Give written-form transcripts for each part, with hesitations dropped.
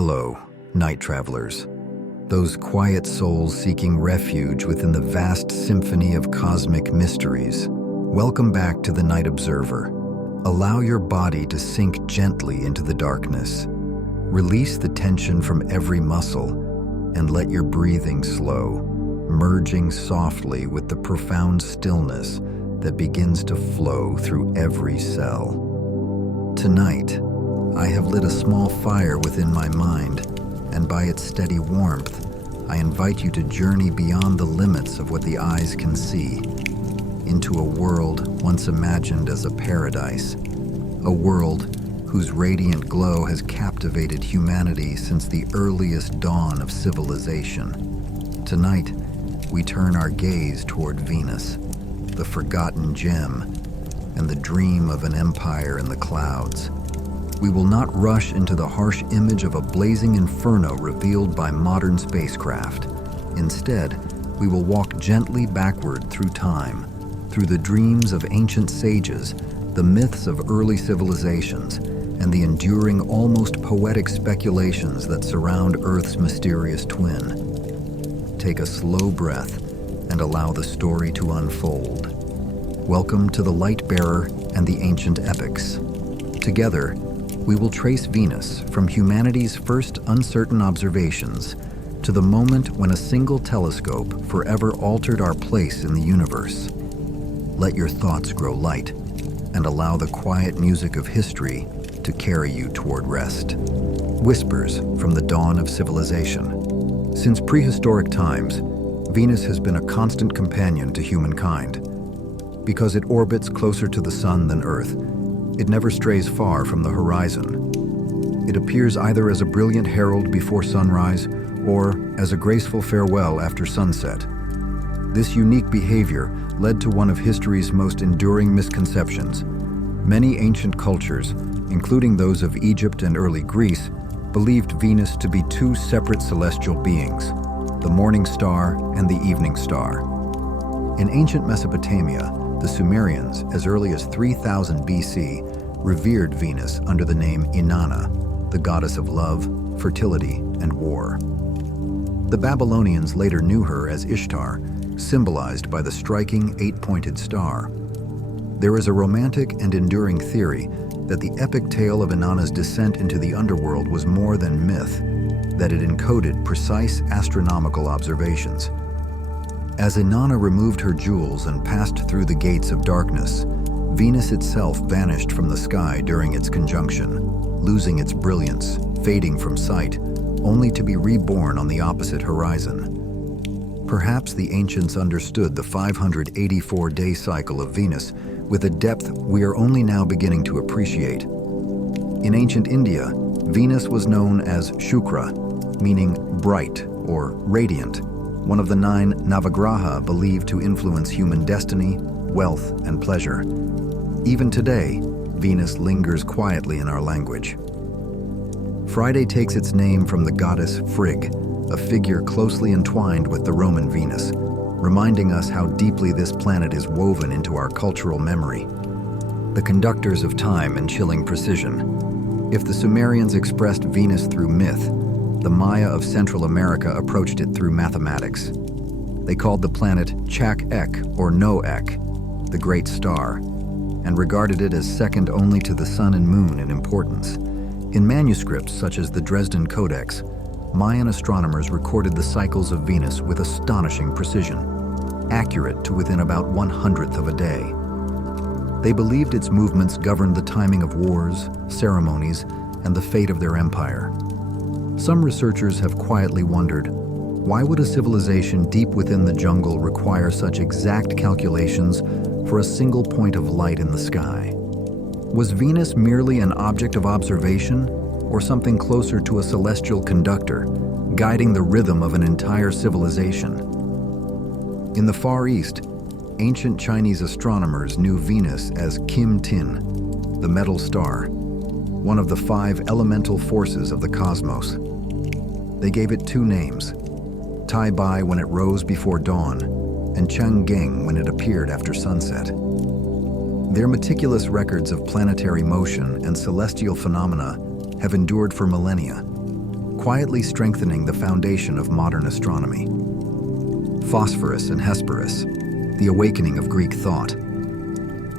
Hello, night travelers. Those quiet souls seeking refuge within the vast symphony of cosmic mysteries. Welcome back to the Night Observer. Allow your body to sink gently into the darkness. Release the tension from every muscle and let your breathing slow, merging softly with the profound stillness that begins to flow through every cell. Tonight, I have lit a small fire within my mind, and by its steady warmth, I invite you to journey beyond the limits of what the eyes can see, into a world once imagined as a paradise, a world whose radiant glow has captivated humanity since the earliest dawn of civilization. Tonight, we turn our gaze toward Venus, the forgotten gem, and the dream of an empire in the clouds. We will not rush into the harsh image of a blazing inferno revealed by modern spacecraft. Instead, we will walk gently backward through time, through the dreams of ancient sages, the myths of early civilizations, and the enduring, almost poetic speculations that surround Earth's mysterious twin. Take a slow breath and allow the story to unfold. Welcome to the Light Bearer and the Ancient Epics. Together, we will trace Venus from humanity's first uncertain observations to the moment when a single telescope forever altered our place in the universe. Let your thoughts grow light and allow the quiet music of history to carry you toward rest. Whispers from the dawn of civilization. Since prehistoric times, Venus has been a constant companion to humankind. Because it orbits closer to the sun than Earth, it never strays far from the horizon. It appears either as a brilliant herald before sunrise or as a graceful farewell after sunset. This unique behavior led to one of history's most enduring misconceptions. Many ancient cultures, including those of Egypt and early Greece, believed Venus to be two separate celestial beings, the morning star and the evening star. In ancient Mesopotamia, the Sumerians, as early as 3000 BC, revered Venus under the name Inanna, the goddess of love, fertility, and war. The Babylonians later knew her as Ishtar, symbolized by the striking eight-pointed star. There is a romantic and enduring theory that the epic tale of Inanna's descent into the underworld was more than myth, that it encoded precise astronomical observations. As Inanna removed her jewels and passed through the gates of darkness, Venus itself vanished from the sky during its conjunction, losing its brilliance, fading from sight, only to be reborn on the opposite horizon. Perhaps the ancients understood the 584-day cycle of Venus with a depth we are only now beginning to appreciate. In ancient India, Venus was known as Shukra, meaning bright or radiant, one of the 9 Navagraha believed to influence human destiny, wealth, and pleasure. Even today, Venus lingers quietly in our language. Friday takes its name from the goddess Frigg, a figure closely entwined with the Roman Venus, reminding us how deeply this planet is woven into our cultural memory. The conductors of time and chilling precision. If the Sumerians expressed Venus through myth, the Maya of Central America approached it through mathematics. They called the planet Chak-Ek, or No-Ek, the great star, and regarded it as second only to the sun and moon in importance. In manuscripts such as the Dresden Codex, Mayan astronomers recorded the cycles of Venus with astonishing precision, accurate to within about 1/100th of a day. They believed its movements governed the timing of wars, ceremonies, and the fate of their empire. Some researchers have quietly wondered, why would a civilization deep within the jungle require such exact calculations for a single point of light in the sky? Was Venus merely an object of observation, or something closer to a celestial conductor, guiding the rhythm of an entire civilization? In the Far East, ancient Chinese astronomers knew Venus as Kim Tin, the metal star, one of the 5 elemental forces of the cosmos. They gave it 2 names, Tai Bai when it rose before dawn, and Chang Geng when it appeared after sunset. Their meticulous records of planetary motion and celestial phenomena have endured for millennia. quietly strengthening the foundation of modern astronomy. Phosphorus and Hesperus, the awakening of Greek thought.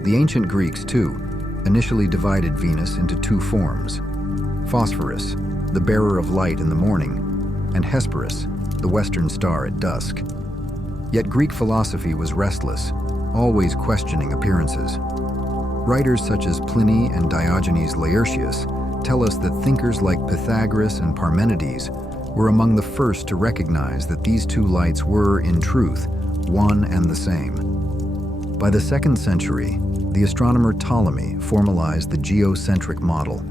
The ancient Greeks, too, initially divided Venus into two forms: Phosphorus, the bearer of light in the morning, and Hesperus, the western star at dusk. Yet Greek philosophy was restless, always questioning appearances. Writers such as Pliny and Diogenes Laertius tell us that thinkers like Pythagoras and Parmenides were among the first to recognize that these two lights were, in truth, one and the same. By the 2nd century, the astronomer Ptolemy formalized the geocentric model,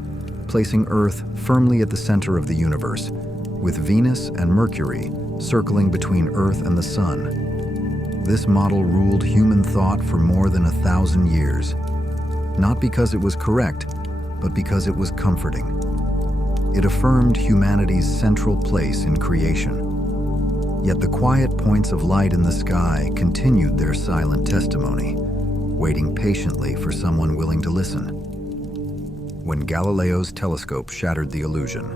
placing Earth firmly at the center of the universe, with Venus and Mercury circling between Earth and the Sun. This model ruled human thought for more than 1,000 years, not because it was correct, but because it was comforting. It affirmed humanity's central place in creation. Yet the quiet points of light in the sky continued their silent testimony, waiting patiently for someone willing to listen. When Galileo's telescope shattered the illusion.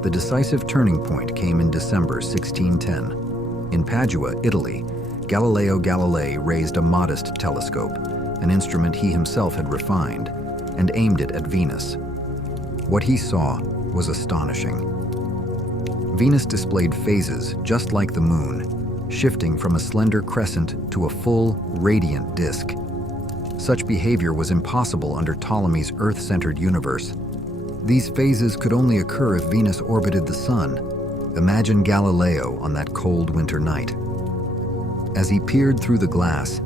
The decisive turning point came in December 1610. In Padua, Italy, Galileo Galilei raised a modest telescope, an instrument he himself had refined, and aimed it at Venus. What he saw was astonishing. Venus displayed phases just like the moon, shifting from a slender crescent to a full, radiant disk. Such behavior was impossible under Ptolemy's Earth-centered universe. These phases could only occur if Venus orbited the Sun. Imagine Galileo on that cold winter night. As he peered through the glass,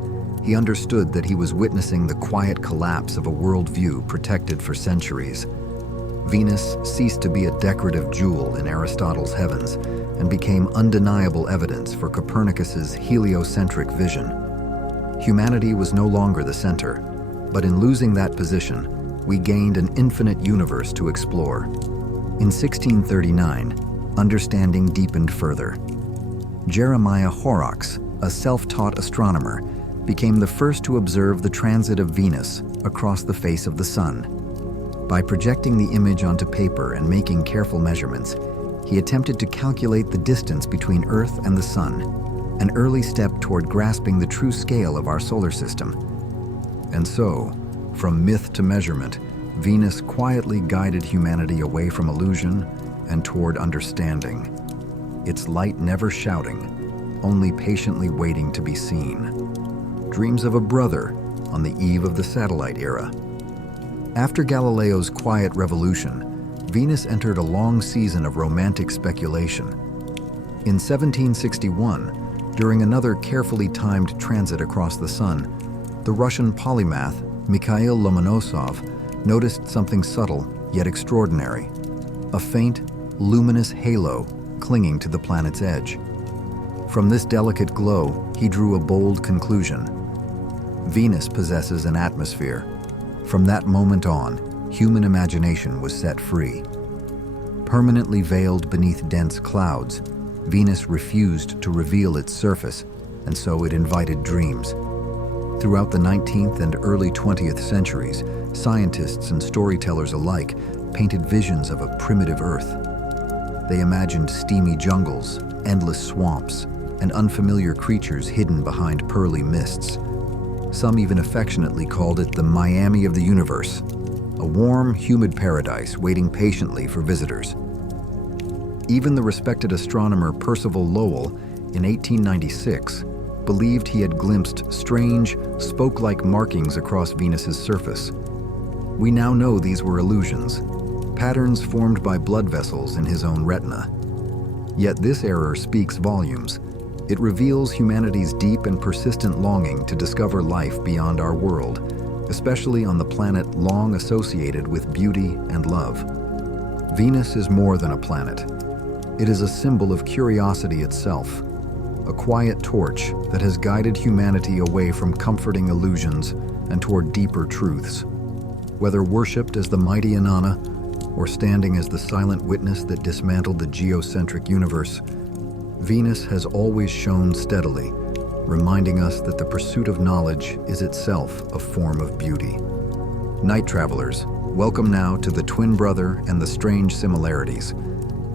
he understood that he was witnessing the quiet collapse of a worldview protected for centuries. Venus ceased to be a decorative jewel in Aristotle's heavens and became undeniable evidence for Copernicus's heliocentric vision. Humanity was no longer the center, but in losing that position, we gained an infinite universe to explore. In 1639, understanding deepened further. Jeremiah Horrocks, a self-taught astronomer, became the first to observe the transit of Venus across the face of the Sun. By projecting the image onto paper and making careful measurements, he attempted to calculate the distance between Earth and the Sun, an early step toward grasping the true scale of our solar system. And so, from myth to measurement, Venus quietly guided humanity away from illusion and toward understanding. Its light never shouting, only patiently waiting to be seen. Dreams of a brother on the eve of the satellite era. After Galileo's quiet revolution, Venus entered a long season of romantic speculation. In 1761, during another carefully timed transit across the Sun, the Russian polymath Mikhail Lomonosov noticed something subtle yet extraordinary: a faint, luminous halo clinging to the planet's edge. From this delicate glow, he drew a bold conclusion. Venus possesses an atmosphere. From that moment on, human imagination was set free. Permanently veiled beneath dense clouds, Venus refused to reveal its surface, and so it invited dreams. Throughout the 19th and early 20th centuries, scientists and storytellers alike painted visions of a primitive Earth. They imagined steamy jungles, endless swamps, and unfamiliar creatures hidden behind pearly mists. Some even affectionately called it the Miami of the universe, a warm, humid paradise waiting patiently for visitors. Even the respected astronomer Percival Lowell, in 1896, believed he had glimpsed strange, spoke-like markings across Venus's surface. We now know these were illusions, patterns formed by blood vessels in his own retina. Yet this error speaks volumes. It reveals humanity's deep and persistent longing to discover life beyond our world, especially on the planet long associated with beauty and love. Venus is more than a planet. It is a symbol of curiosity itself, a quiet torch that has guided humanity away from comforting illusions and toward deeper truths. Whether worshipped as the mighty Inanna or standing as the silent witness that dismantled the geocentric universe, Venus has always shone steadily, reminding us that the pursuit of knowledge is itself a form of beauty. Night travelers, welcome now to the twin brother and the strange similarities.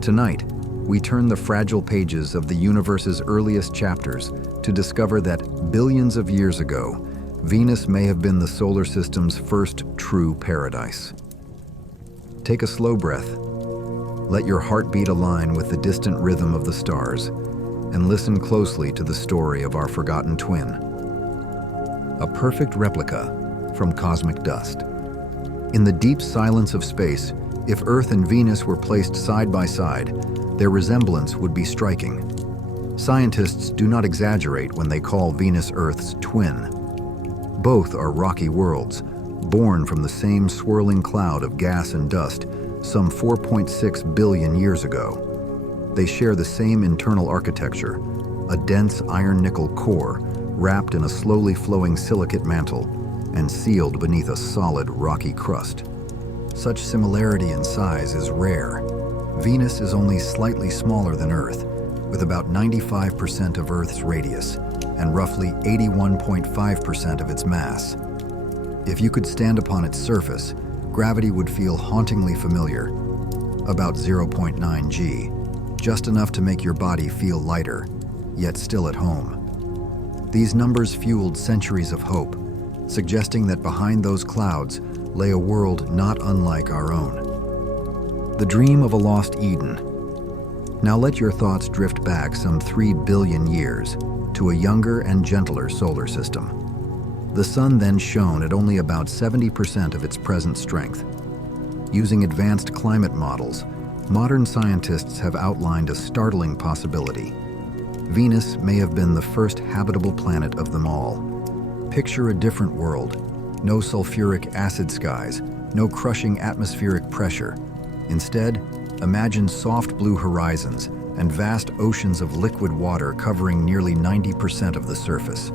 Tonight, we turn the fragile pages of the universe's earliest chapters to discover that billions of years ago, Venus may have been the solar system's first true paradise. Take a slow breath. Let your heartbeat align with the distant rhythm of the stars, and listen closely to the story of our forgotten twin. A perfect replica from cosmic dust. In the deep silence of space, if Earth and Venus were placed side by side, their resemblance would be striking. Scientists do not exaggerate when they call Venus Earth's twin. Both are rocky worlds, born from the same swirling cloud of gas and dust some 4.6 billion years ago. They share the same internal architecture, a dense iron-nickel core wrapped in a slowly flowing silicate mantle and sealed beneath a solid rocky crust. Such similarity in size is rare. Venus is only slightly smaller than Earth, with about 95% of Earth's radius and roughly 81.5% of its mass. If you could stand upon its surface, gravity would feel hauntingly familiar, about 0.9 g, just enough to make your body feel lighter, yet still at home. These numbers fueled centuries of hope, suggesting that behind those clouds lay a world not unlike our own. The dream of a lost Eden. Now let your thoughts drift back some 3 billion years to a younger and gentler solar system. The sun then shone at only about 70% of its present strength. Using advanced climate models, modern scientists have outlined a startling possibility. Venus may have been the first habitable planet of them all. Picture a different world. No sulfuric acid skies, no crushing atmospheric pressure. Instead, imagine soft blue horizons and vast oceans of liquid water covering nearly 90% of the surface.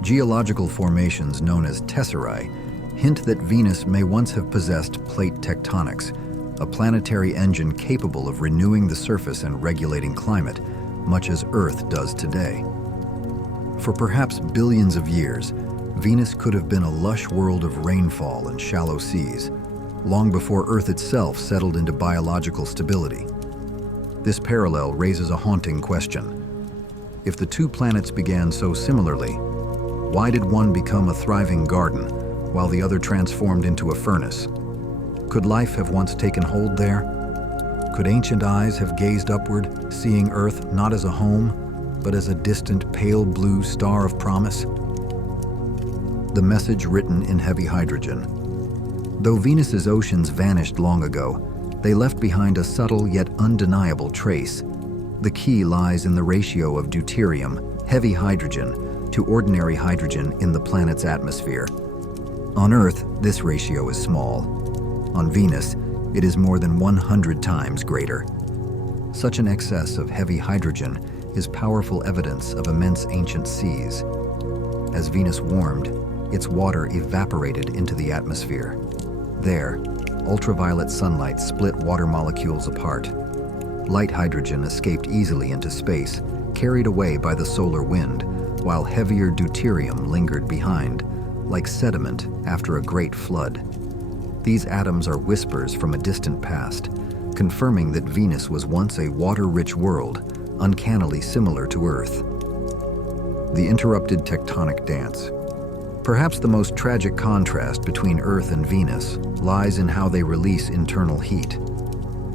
Geological formations known as tesserae hint that Venus may once have possessed plate tectonics, a planetary engine capable of renewing the surface and regulating climate, much as Earth does today. For perhaps billions of years, Venus could have been a lush world of rainfall and shallow seas, long before Earth itself settled into biological stability. This parallel raises a haunting question. If the two planets began so similarly, why did one become a thriving garden while the other transformed into a furnace? Could life have once taken hold there? Could ancient eyes have gazed upward, seeing Earth not as a home, but as a distant pale blue star of promise? The message written in heavy hydrogen. Though Venus's oceans vanished long ago, they left behind a subtle yet undeniable trace. The key lies in the ratio of deuterium, heavy hydrogen, to ordinary hydrogen in the planet's atmosphere. On Earth, this ratio is small. On Venus, it is more than 100 times greater. Such an excess of heavy hydrogen is powerful evidence of immense ancient seas. As Venus warmed, its water evaporated into the atmosphere. There, ultraviolet sunlight split water molecules apart. Light hydrogen escaped easily into space, carried away by the solar wind, while heavier deuterium lingered behind, like sediment after a great flood. These atoms are whispers from a distant past, confirming that Venus was once a water-rich world, uncannily similar to Earth. The interrupted tectonic dance. Perhaps the most tragic contrast between Earth and Venus lies in how they release internal heat.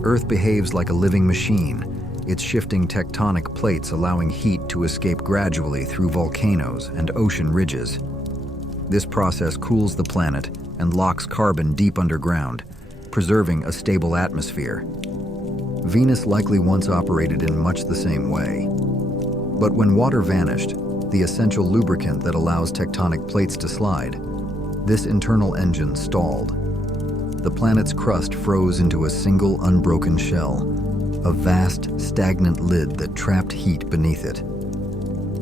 Earth behaves like a living machine, its shifting tectonic plates allowing heat to escape gradually through volcanoes and ocean ridges. This process cools the planet and locks carbon deep underground, preserving a stable atmosphere. Venus likely once operated in much the same way. But when water vanished, the essential lubricant that allows tectonic plates to slide, this internal engine stalled. The planet's crust froze into a single unbroken shell, a vast, stagnant lid that trapped heat beneath it.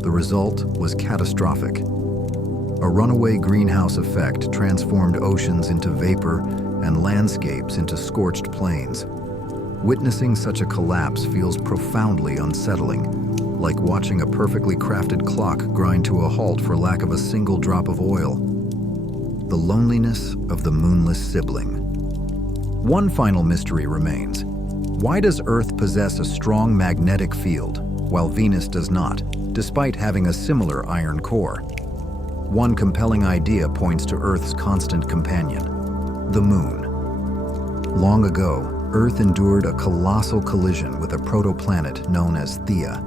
The result was catastrophic. A runaway greenhouse effect transformed oceans into vapor and landscapes into scorched plains. Witnessing such a collapse feels profoundly unsettling, like watching a perfectly crafted clock grind to a halt for lack of a single drop of oil. The loneliness of the moonless sibling. One final mystery remains. Why does Earth possess a strong magnetic field, while Venus does not, despite having a similar iron core? One compelling idea points to Earth's constant companion, the Moon. Long ago, Earth endured a colossal collision with a protoplanet known as Theia.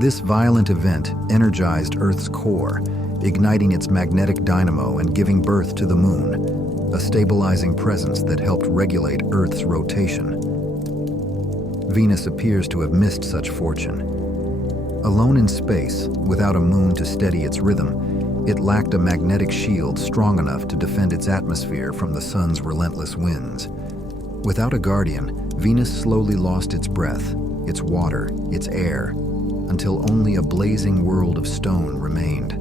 This violent event energized Earth's core, igniting its magnetic dynamo and giving birth to the Moon, a stabilizing presence that helped regulate Earth's rotation. Venus appears to have missed such fortune. Alone in space, without a moon to steady its rhythm, it lacked a magnetic shield strong enough to defend its atmosphere from the sun's relentless winds. Without a guardian, Venus slowly lost its breath, its water, its air, until only a blazing world of stone remained.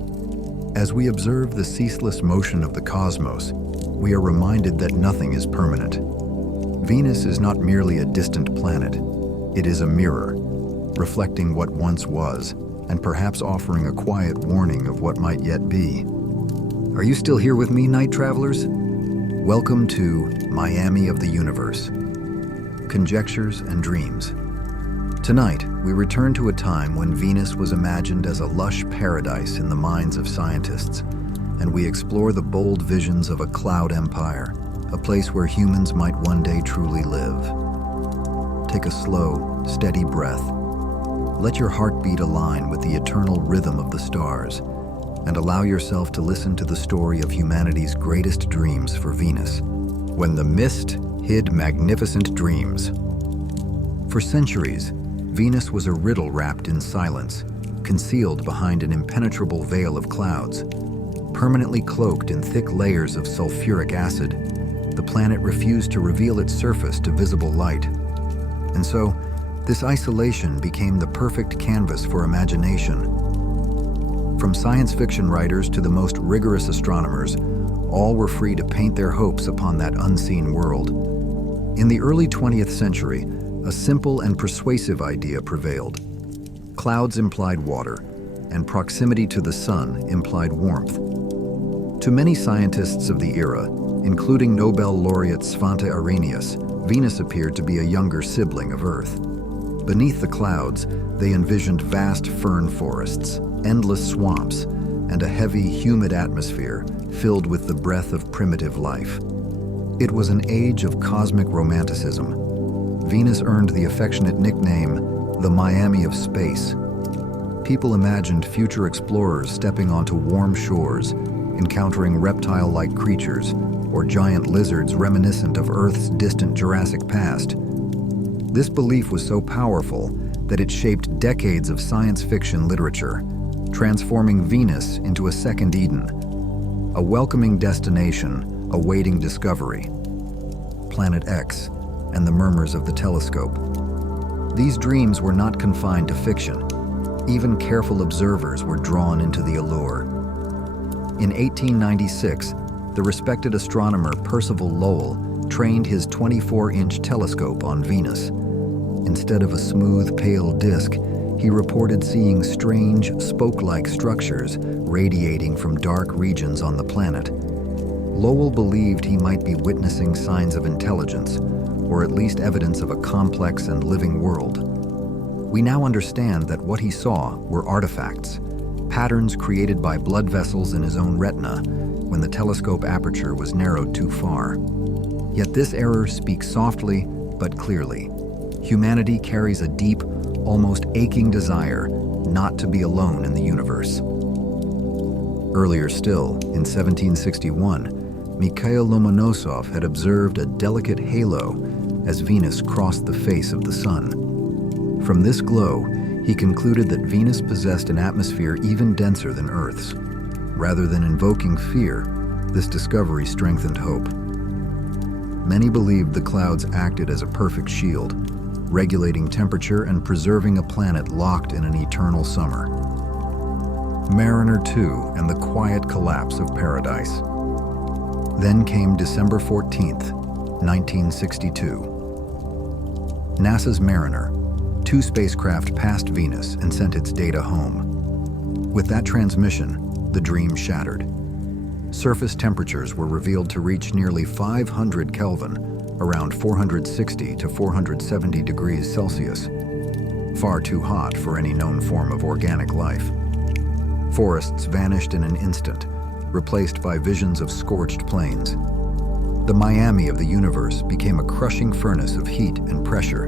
As we observe the ceaseless motion of the cosmos, we are reminded that nothing is permanent. Venus is not merely a distant planet. It is a mirror, reflecting what once was, and perhaps offering a quiet warning of what might yet be. Are you still here with me, night travelers? Welcome to Miami of the Universe, Conjectures and Dreams. Tonight, we return to a time when Venus was imagined as a lush paradise in the minds of scientists, and we explore the bold visions of a cloud empire, a place where humans might one day truly live. Take a slow, steady breath. Let your heartbeat align with the eternal rhythm of the stars, and allow yourself to listen to the story of humanity's greatest dreams for Venus, when the mist hid magnificent dreams. For centuries, Venus was a riddle wrapped in silence, concealed behind an impenetrable veil of clouds. Permanently cloaked in thick layers of sulfuric acid, the planet refused to reveal its surface to visible light. And so, this isolation became the perfect canvas for imagination. From science fiction writers to the most rigorous astronomers, all were free to paint their hopes upon that unseen world. In the early 20th century, a simple and persuasive idea prevailed. Clouds implied water, and proximity to the sun implied warmth. To many scientists of the era, including Nobel laureate Svante Arrhenius, Venus appeared to be a younger sibling of Earth. Beneath the clouds, they envisioned vast fern forests, endless swamps, and a heavy, humid atmosphere filled with the breath of primitive life. It was an age of cosmic romanticism. Venus earned the affectionate nickname, the Miami of Space. People imagined future explorers stepping onto warm shores, encountering reptile-like creatures, or giant lizards reminiscent of Earth's distant Jurassic past. This belief was so powerful that it shaped decades of science fiction literature, transforming Venus into a second Eden, a welcoming destination awaiting discovery. Planet X and the murmurs of the telescope. These dreams were not confined to fiction. Even careful observers were drawn into the allure. In 1896, the respected astronomer Percival Lowell trained his 24-inch telescope on Venus. Instead of a smooth, pale disk, he reported seeing strange, spoke-like structures radiating from dark regions on the planet. Lowell believed he might be witnessing signs of intelligence, or at least evidence of a complex and living world. We now understand that what he saw were artifacts, patterns created by blood vessels in his own retina when the telescope aperture was narrowed too far. Yet this error speaks softly but clearly. Humanity carries a deep, almost aching desire not to be alone in the universe. Earlier still, in 1761, Mikhail Lomonosov had observed a delicate halo as Venus crossed the face of the sun. From this glow, he concluded that Venus possessed an atmosphere even denser than Earth's. Rather than invoking fear, this discovery strengthened hope. Many believed the clouds acted as a perfect shield, regulating temperature and preserving a planet locked in an eternal summer. Mariner 2 and the quiet collapse of paradise. Then came December 14th, 1962. NASA's Mariner, 2 spacecraft passed Venus and sent its data home. With that transmission, the dream shattered. Surface temperatures were revealed to reach nearly 500 Kelvin, around 460 to 470 degrees Celsius, far too hot for any known form of organic life. Forests vanished in an instant, replaced by visions of scorched plains. The Miami of the universe became a crushing furnace of heat and pressure.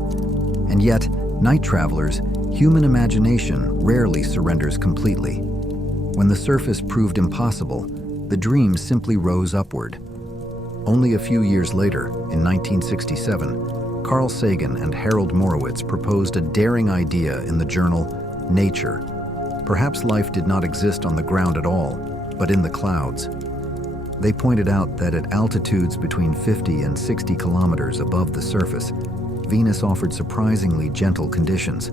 And yet, night travelers, human imagination rarely surrenders completely. When the surface proved impossible, the dream simply rose upward. Only a few years later, in 1967, Carl Sagan and Harold Morowitz proposed a daring idea in the journal Nature. Perhaps life did not exist on the ground at all, but in the clouds. They pointed out that at altitudes between 50 and 60 kilometers above the surface, Venus offered surprisingly gentle conditions.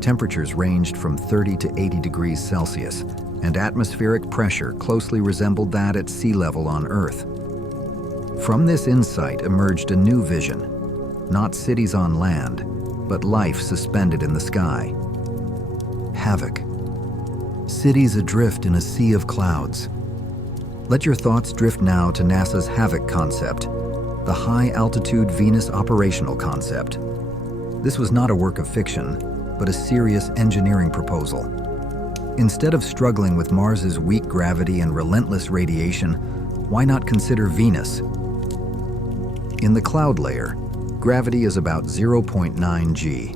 Temperatures ranged from 30 to 80 degrees Celsius, and atmospheric pressure closely resembled that at sea level on Earth. From this insight emerged a new vision, not cities on land, but life suspended in the sky. Havoc. Cities adrift in a sea of clouds. Let your thoughts drift now to NASA's Havoc concept, the high-altitude Venus operational concept. This was not a work of fiction, but a serious engineering proposal. Instead of struggling with Mars's weak gravity and relentless radiation, why not consider Venus? In the cloud layer, gravity is about 0.9 g,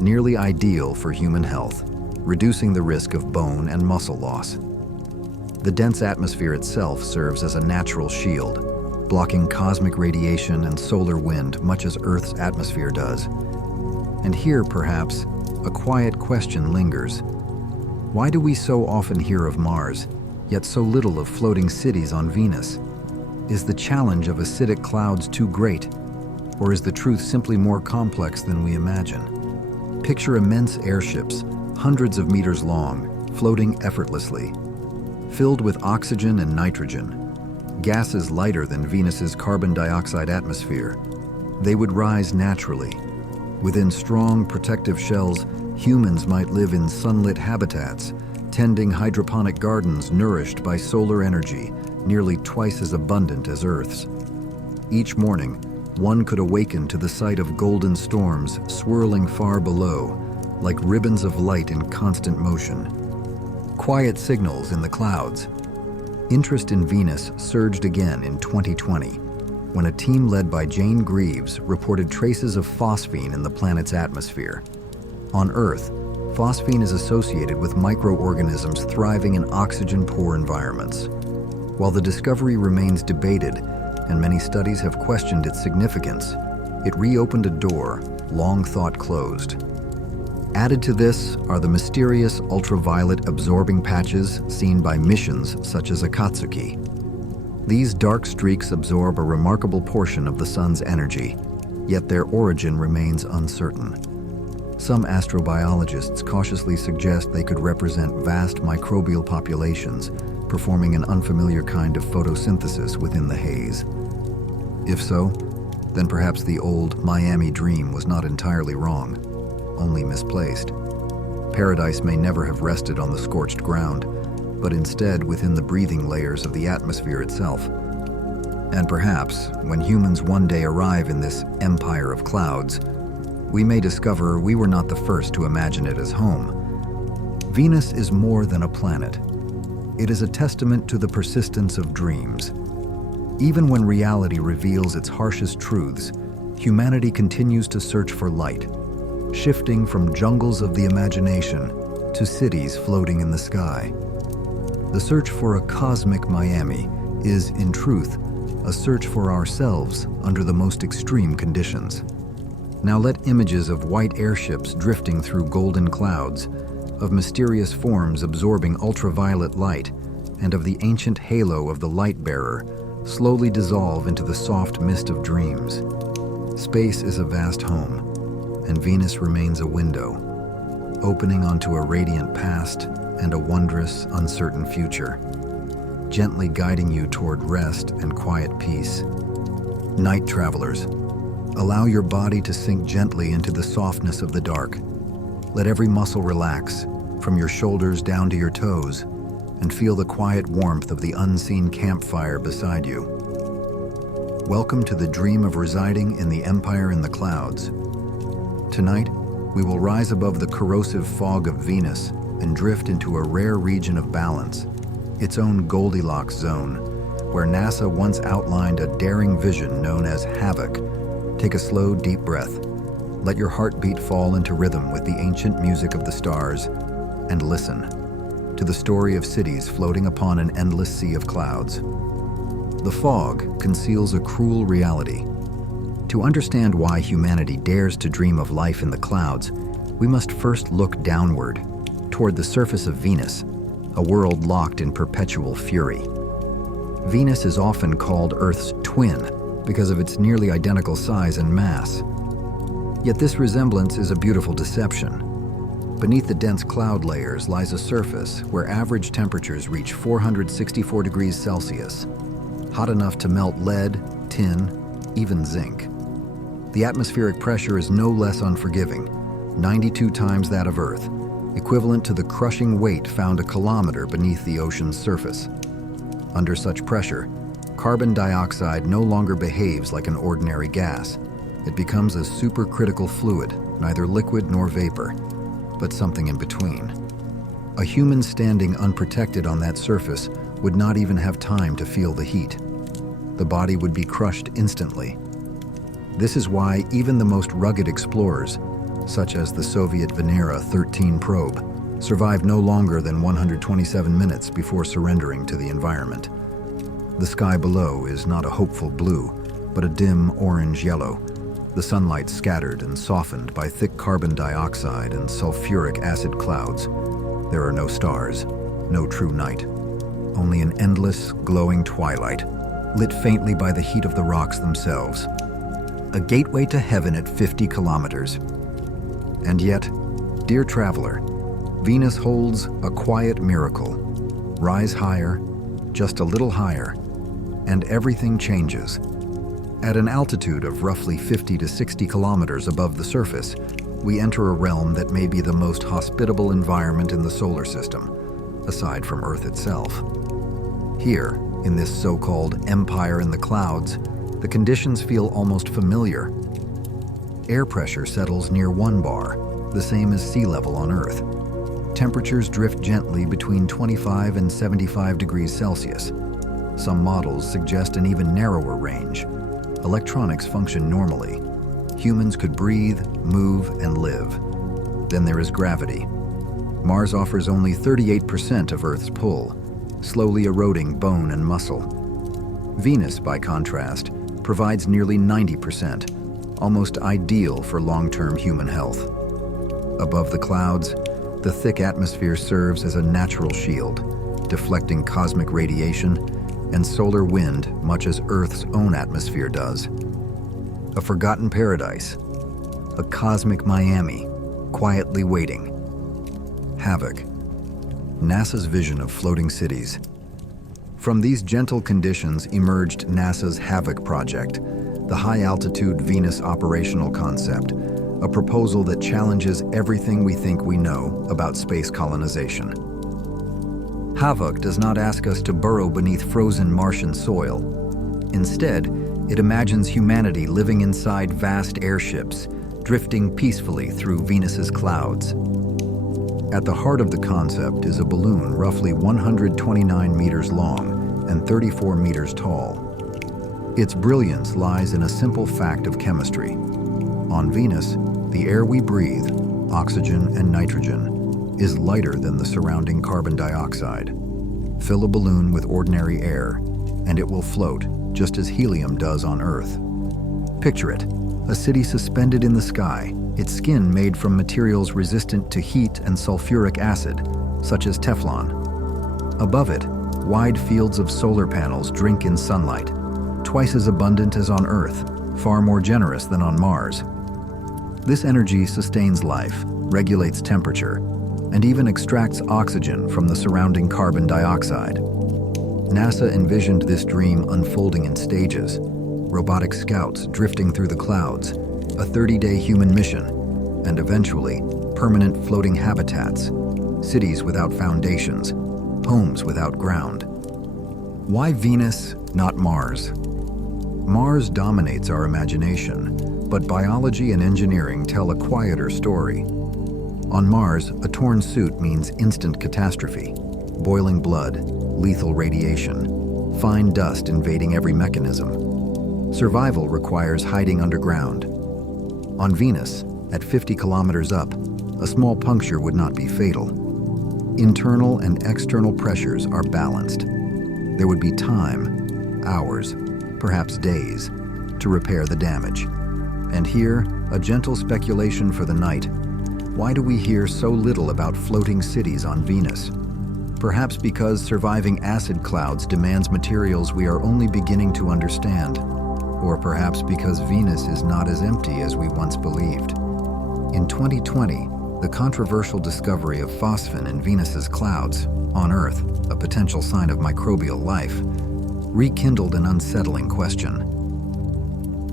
nearly ideal for human health, reducing the risk of bone and muscle loss. The dense atmosphere itself serves as a natural shield, blocking cosmic radiation and solar wind much as Earth's atmosphere does. And here, perhaps, a quiet question lingers. Why do we so often hear of Mars, yet so little of floating cities on Venus? Is the challenge of acidic clouds too great, or is the truth simply more complex than we imagine? Picture immense airships, hundreds of meters long, floating effortlessly, filled with oxygen and nitrogen, gases lighter than Venus's carbon dioxide atmosphere. They would rise naturally. Within strong protective shells, humans might live in sunlit habitats, tending hydroponic gardens nourished by solar energy, nearly twice as abundant as Earth's. Each morning, one could awaken to the sight of golden storms swirling far below, like ribbons of light in constant motion. Quiet signals in the clouds. Interest in Venus surged again in 2020, when a team led by Jane Greaves reported traces of phosphine in the planet's atmosphere. On Earth, phosphine is associated with microorganisms thriving in oxygen-poor environments. While the discovery remains debated, and many studies have questioned its significance, it reopened a door long thought closed. Added to this are the mysterious ultraviolet absorbing patches seen by missions such as Akatsuki. These dark streaks absorb a remarkable portion of the sun's energy, yet their origin remains uncertain. Some astrobiologists cautiously suggest they could represent vast microbial populations performing an unfamiliar kind of photosynthesis within the haze. If so, then perhaps the old Miami dream was not entirely wrong, only misplaced. Paradise may never have rested on the scorched ground, but instead within the breathing layers of the atmosphere itself. And perhaps, when humans one day arrive in this empire of clouds, we may discover we were not the first to imagine it as home. Venus is more than a planet. It is a testament to the persistence of dreams. Even when reality reveals its harshest truths, humanity continues to search for light, shifting from jungles of the imagination to cities floating in the sky. The search for a cosmic Miami is, in truth, a search for ourselves under the most extreme conditions. Now let images of white airships drifting through golden clouds, of mysterious forms absorbing ultraviolet light, and of the ancient halo of the light bearer slowly dissolve into the soft mist of dreams. Space is a vast home, and Venus remains a window, opening onto a radiant past and a wondrous, uncertain future, gently guiding you toward rest and quiet peace. Night travelers, allow your body to sink gently into the softness of the dark. Let every muscle relax, from your shoulders down to your toes, and feel the quiet warmth of the unseen campfire beside you. Welcome to the dream of residing in the empire in the clouds. Tonight, we will rise above the corrosive fog of Venus and drift into a rare region of balance, its own Goldilocks zone, where NASA once outlined a daring vision known as Havoc. Take a slow, deep breath. Let your heartbeat fall into rhythm with the ancient music of the stars, and listen to the story of cities floating upon an endless sea of clouds. The fog conceals a cruel reality. To understand why humanity dares to dream of life in the clouds, we must first look downward, toward the surface of Venus, a world locked in perpetual fury. Venus is often called Earth's twin because of its nearly identical size and mass. Yet this resemblance is a beautiful deception. Beneath the dense cloud layers lies a surface where average temperatures reach 464 degrees Celsius, hot enough to melt lead, tin, even zinc. The atmospheric pressure is no less unforgiving, 92 times that of Earth, equivalent to the crushing weight found a kilometer beneath the ocean's surface. Under such pressure, carbon dioxide no longer behaves like an ordinary gas. It becomes a supercritical fluid, neither liquid nor vapor, but something in between. A human standing unprotected on that surface would not even have time to feel the heat. The body would be crushed instantly. This is why even the most rugged explorers, such as the Soviet Venera 13 probe, survived no longer than 127 minutes before surrendering to the environment. The sky below is not a hopeful blue, but a dim orange-yellow, the sunlight scattered and softened by thick carbon dioxide and sulfuric acid clouds. There are no stars, no true night, only an endless, glowing twilight, lit faintly by the heat of the rocks themselves. A gateway to heaven at 50 kilometers. And yet, dear traveler, Venus holds a quiet miracle. Rise higher, just a little higher, and everything changes. At an altitude of roughly 50 to 60 kilometers above the surface, we enter a realm that may be the most hospitable environment in the solar system, aside from Earth itself. Here, in this so-called empire in the clouds, the conditions feel almost familiar. Air pressure settles near 1 bar, the same as sea level on Earth. Temperatures drift gently between 25 and 75 degrees Celsius. Some models suggest an even narrower range. Electronics function normally. Humans could breathe, move, and live. Then there is gravity. Mars offers only 38% of Earth's pull, slowly eroding bone and muscle. Venus, by contrast, provides nearly 90%, almost ideal for long-term human health. Above the clouds, the thick atmosphere serves as a natural shield, deflecting cosmic radiation and solar wind much as Earth's own atmosphere does. A forgotten paradise, a cosmic Miami, quietly waiting. Havoc, NASA's vision of floating cities. From these gentle conditions emerged NASA's Havoc project, the high-altitude Venus operational concept, a proposal that challenges everything we think we know about space colonization. Havoc does not ask us to burrow beneath frozen Martian soil. Instead, it imagines humanity living inside vast airships, drifting peacefully through Venus's clouds. At the heart of the concept is a balloon roughly 129 meters long and 34 meters tall. Its brilliance lies in a simple fact of chemistry. On Venus, the air we breathe, oxygen and nitrogen, is lighter than the surrounding carbon dioxide. Fill a balloon with ordinary air, and it will float, just as helium does on Earth. Picture it, a city suspended in the sky, its skin made from materials resistant to heat and sulfuric acid, such as Teflon. Above it, wide fields of solar panels drink in sunlight, twice as abundant as on Earth, far more generous than on Mars. This energy sustains life, regulates temperature, and even extracts oxygen from the surrounding carbon dioxide. NASA envisioned this dream unfolding in stages: robotic scouts drifting through the clouds, a 30-day human mission, and eventually, permanent floating habitats, cities without foundations, homes without ground. Why Venus, not Mars? Mars dominates our imagination, but biology and engineering tell a quieter story. On Mars, a torn suit means instant catastrophe, boiling blood, lethal radiation, fine dust invading every mechanism. Survival requires hiding underground. On Venus, at 50 kilometers up, a small puncture would not be fatal. Internal and external pressures are balanced. There would be time, hours, perhaps days, to repair the damage. And here, a gentle speculation for the night. Why do we hear so little about floating cities on Venus? Perhaps because surviving acid clouds demands materials we are only beginning to understand. Or perhaps because Venus is not as empty as we once believed. In 2020, the controversial discovery of phosphine in Venus's clouds, on Earth, a potential sign of microbial life, rekindled an unsettling question.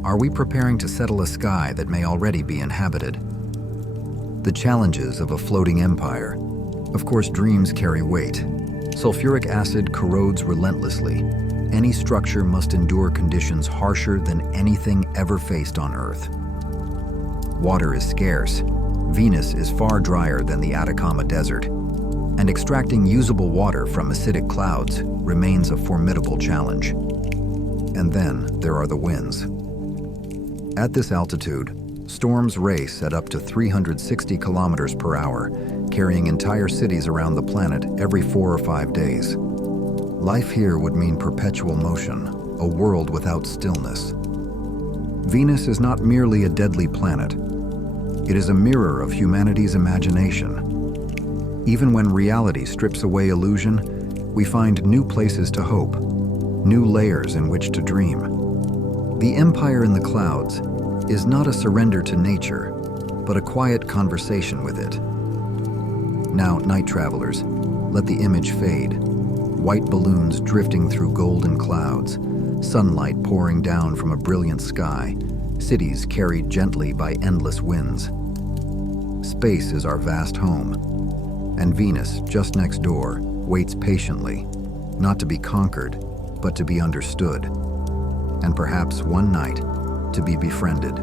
Are we preparing to settle a sky that may already be inhabited? The challenges of a floating empire. Of course, dreams carry weight. Sulfuric acid corrodes relentlessly. Any structure must endure conditions harsher than anything ever faced on Earth. Water is scarce. Venus is far drier than the Atacama Desert, and extracting usable water from acidic clouds remains a formidable challenge. And then there are the winds. At this altitude, storms race at up to 360 kilometers per hour, carrying entire cities around the planet every 4 or 5 days. Life here would mean perpetual motion, a world without stillness. Venus is not merely a deadly planet. It is a mirror of humanity's imagination. Even when reality strips away illusion, we find new places to hope, new layers in which to dream. The empire in the clouds is not a surrender to nature, but a quiet conversation with it. Now, night travelers, let the image fade. White balloons drifting through golden clouds, sunlight pouring down from a brilliant sky, cities carried gently by endless winds. Space is our vast home, and Venus, just next door, waits patiently, not to be conquered, but to be understood, and perhaps one night, to be befriended.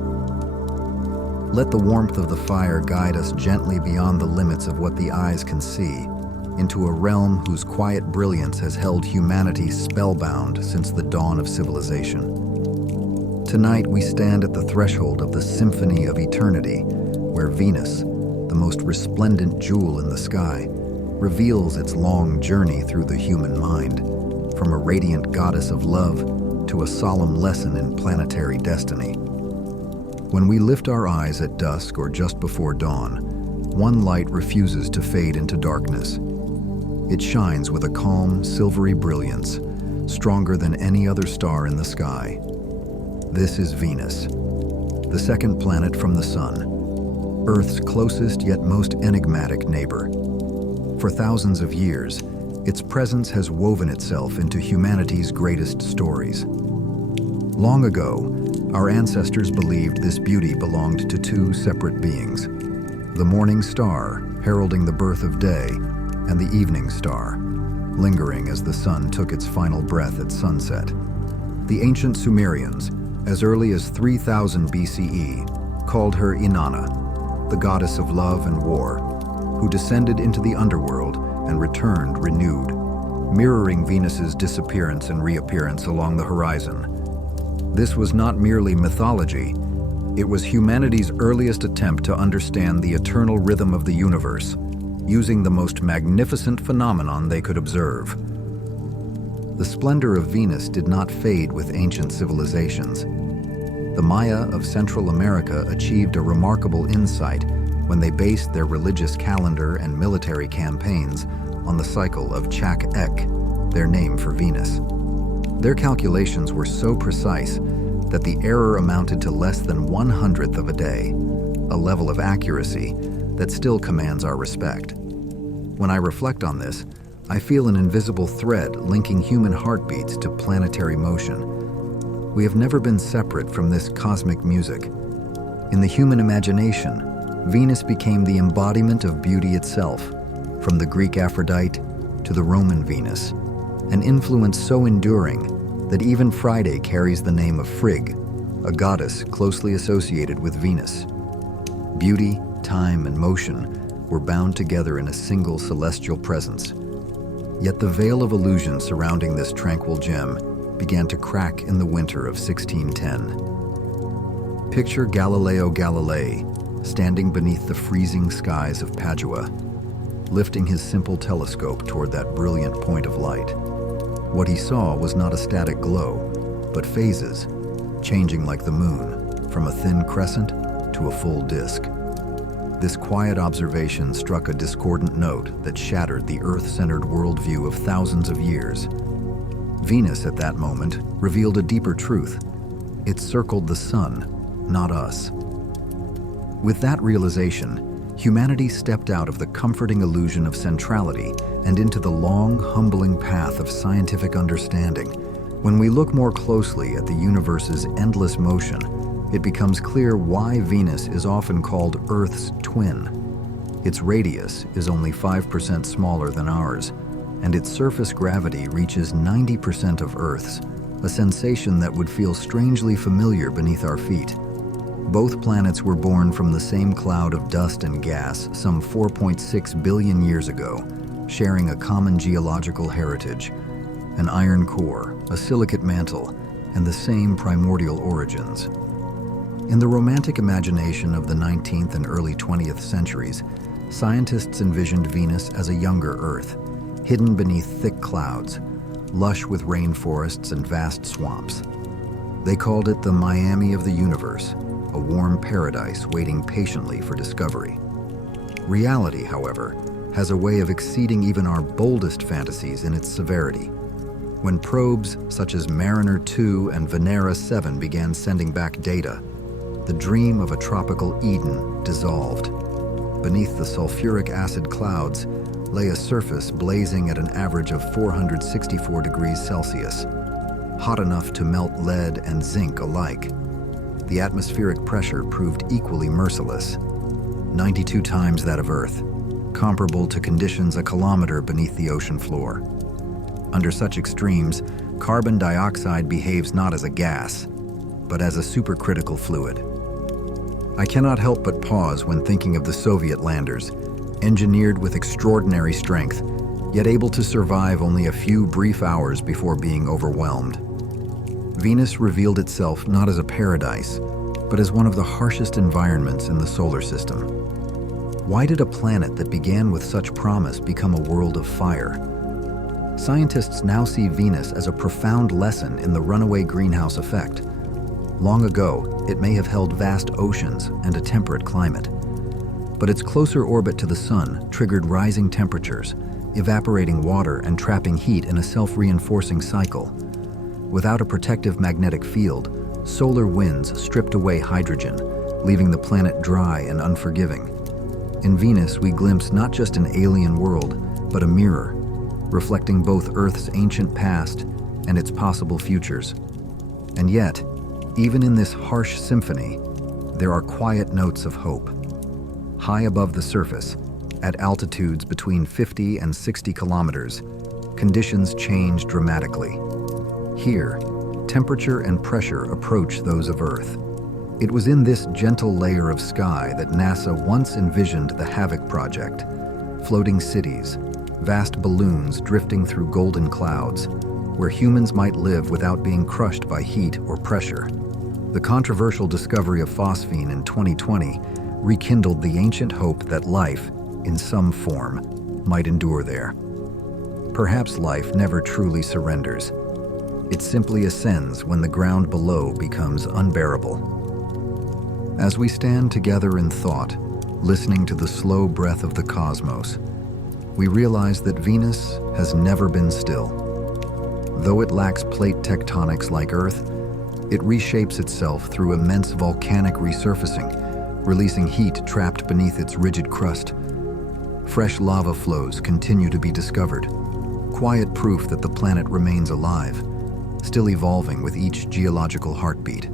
Let the warmth of the fire guide us gently beyond the limits of what the eyes can see, into a realm whose quiet brilliance has held humanity spellbound since the dawn of civilization. Tonight we stand at the threshold of the symphony of eternity, where Venus, the most resplendent jewel in the sky, reveals its long journey through the human mind, from a radiant goddess of love to a solemn lesson in planetary destiny. When we lift our eyes at dusk or just before dawn, one light refuses to fade into darkness. It shines with a calm, silvery brilliance, stronger than any other star in the sky. This is Venus, the second planet from the Sun, Earth's closest yet most enigmatic neighbor. For thousands of years, its presence has woven itself into humanity's greatest stories. Long ago, our ancestors believed this beauty belonged to two separate beings: the morning star, heralding the birth of day, and the evening star, lingering as the sun took its final breath at sunset. The ancient Sumerians, as early as 3000 BCE, called her Inanna, the goddess of love and war, who descended into the underworld and returned renewed, mirroring Venus's disappearance and reappearance along the horizon. This was not merely mythology, it was humanity's earliest attempt to understand the eternal rhythm of the universe, using the most magnificent phenomenon they could observe. The splendor of Venus did not fade with ancient civilizations. The Maya of Central America achieved a remarkable insight when they based their religious calendar and military campaigns on the cycle of Chak-Ek, their name for Venus. Their calculations were so precise that the error amounted to less than 1/100th of a day, a level of accuracy that still commands our respect. When I reflect on this, I feel an invisible thread linking human heartbeats to planetary motion. We have never been separate from this cosmic music. In the human imagination, Venus became the embodiment of beauty itself, from the Greek Aphrodite to the Roman Venus, an influence so enduring that even Friday carries the name of Frigg, a goddess closely associated with Venus. Beauty, time, and motion were bound together in a single celestial presence. Yet the veil of illusion surrounding this tranquil gem began to crack in the winter of 1610. Picture Galileo Galilei standing beneath the freezing skies of Padua, lifting his simple telescope toward that brilliant point of light. What he saw was not a static glow, but phases, changing like the moon, from a thin crescent to a full disk. This quiet observation struck a discordant note that shattered the Earth-centered worldview of thousands of years. Venus, at that moment, revealed a deeper truth. It circled the sun, not us. With that realization, humanity stepped out of the comforting illusion of centrality and into the long, humbling path of scientific understanding. When we look more closely at the universe's endless motion, it becomes clear why Venus is often called Earth's twin. Its radius is only 5% smaller than ours, and its surface gravity reaches 90% of Earth's, a sensation that would feel strangely familiar beneath our feet. Both planets were born from the same cloud of dust and gas some 4.6 billion years ago, sharing a common geological heritage, an iron core, a silicate mantle, and the same primordial origins. In the romantic imagination of the 19th and early 20th centuries, scientists envisioned Venus as a younger Earth, hidden beneath thick clouds, lush with rainforests and vast swamps. They called it the Miami of the universe, a warm paradise waiting patiently for discovery. Reality, however, has a way of exceeding even our boldest fantasies in its severity. When probes such as Mariner 2 and Venera 7 began sending back data, the dream of a tropical Eden dissolved. Beneath the sulfuric acid clouds lay a surface blazing at an average of 464 degrees Celsius, hot enough to melt lead and zinc alike. The atmospheric pressure proved equally merciless, 92 times that of Earth, comparable to conditions a kilometer beneath the ocean floor. Under such extremes, carbon dioxide behaves not as a gas, but as a supercritical fluid. I cannot help but pause when thinking of the Soviet landers, engineered with extraordinary strength, yet able to survive only a few brief hours before being overwhelmed. Venus revealed itself not as a paradise, but as one of the harshest environments in the solar system. Why did a planet that began with such promise become a world of fire? Scientists now see Venus as a profound lesson in the runaway greenhouse effect. Long ago, it may have held vast oceans and a temperate climate. But its closer orbit to the sun triggered rising temperatures, evaporating water and trapping heat in a self-reinforcing cycle. Without a protective magnetic field, solar winds stripped away hydrogen, leaving the planet dry and unforgiving. In Venus, we glimpse not just an alien world, but a mirror, reflecting both Earth's ancient past and its possible futures. And yet, even in this harsh symphony, there are quiet notes of hope. High above the surface, at altitudes between 50 and 60 kilometers, conditions change dramatically. Here, temperature and pressure approach those of Earth. It was in this gentle layer of sky that NASA once envisioned the Havoc project, floating cities, vast balloons drifting through golden clouds, where humans might live without being crushed by heat or pressure. The controversial discovery of phosphine in 2020 rekindled the ancient hope that life, in some form, might endure there. Perhaps life never truly surrenders. It simply ascends when the ground below becomes unbearable. As we stand together in thought, listening to the slow breath of the cosmos, we realize that Venus has never been still. Though it lacks plate tectonics like Earth, it reshapes itself through immense volcanic resurfacing, releasing heat trapped beneath its rigid crust. Fresh lava flows continue to be discovered, quiet proof that the planet remains alive, still evolving with each geological heartbeat.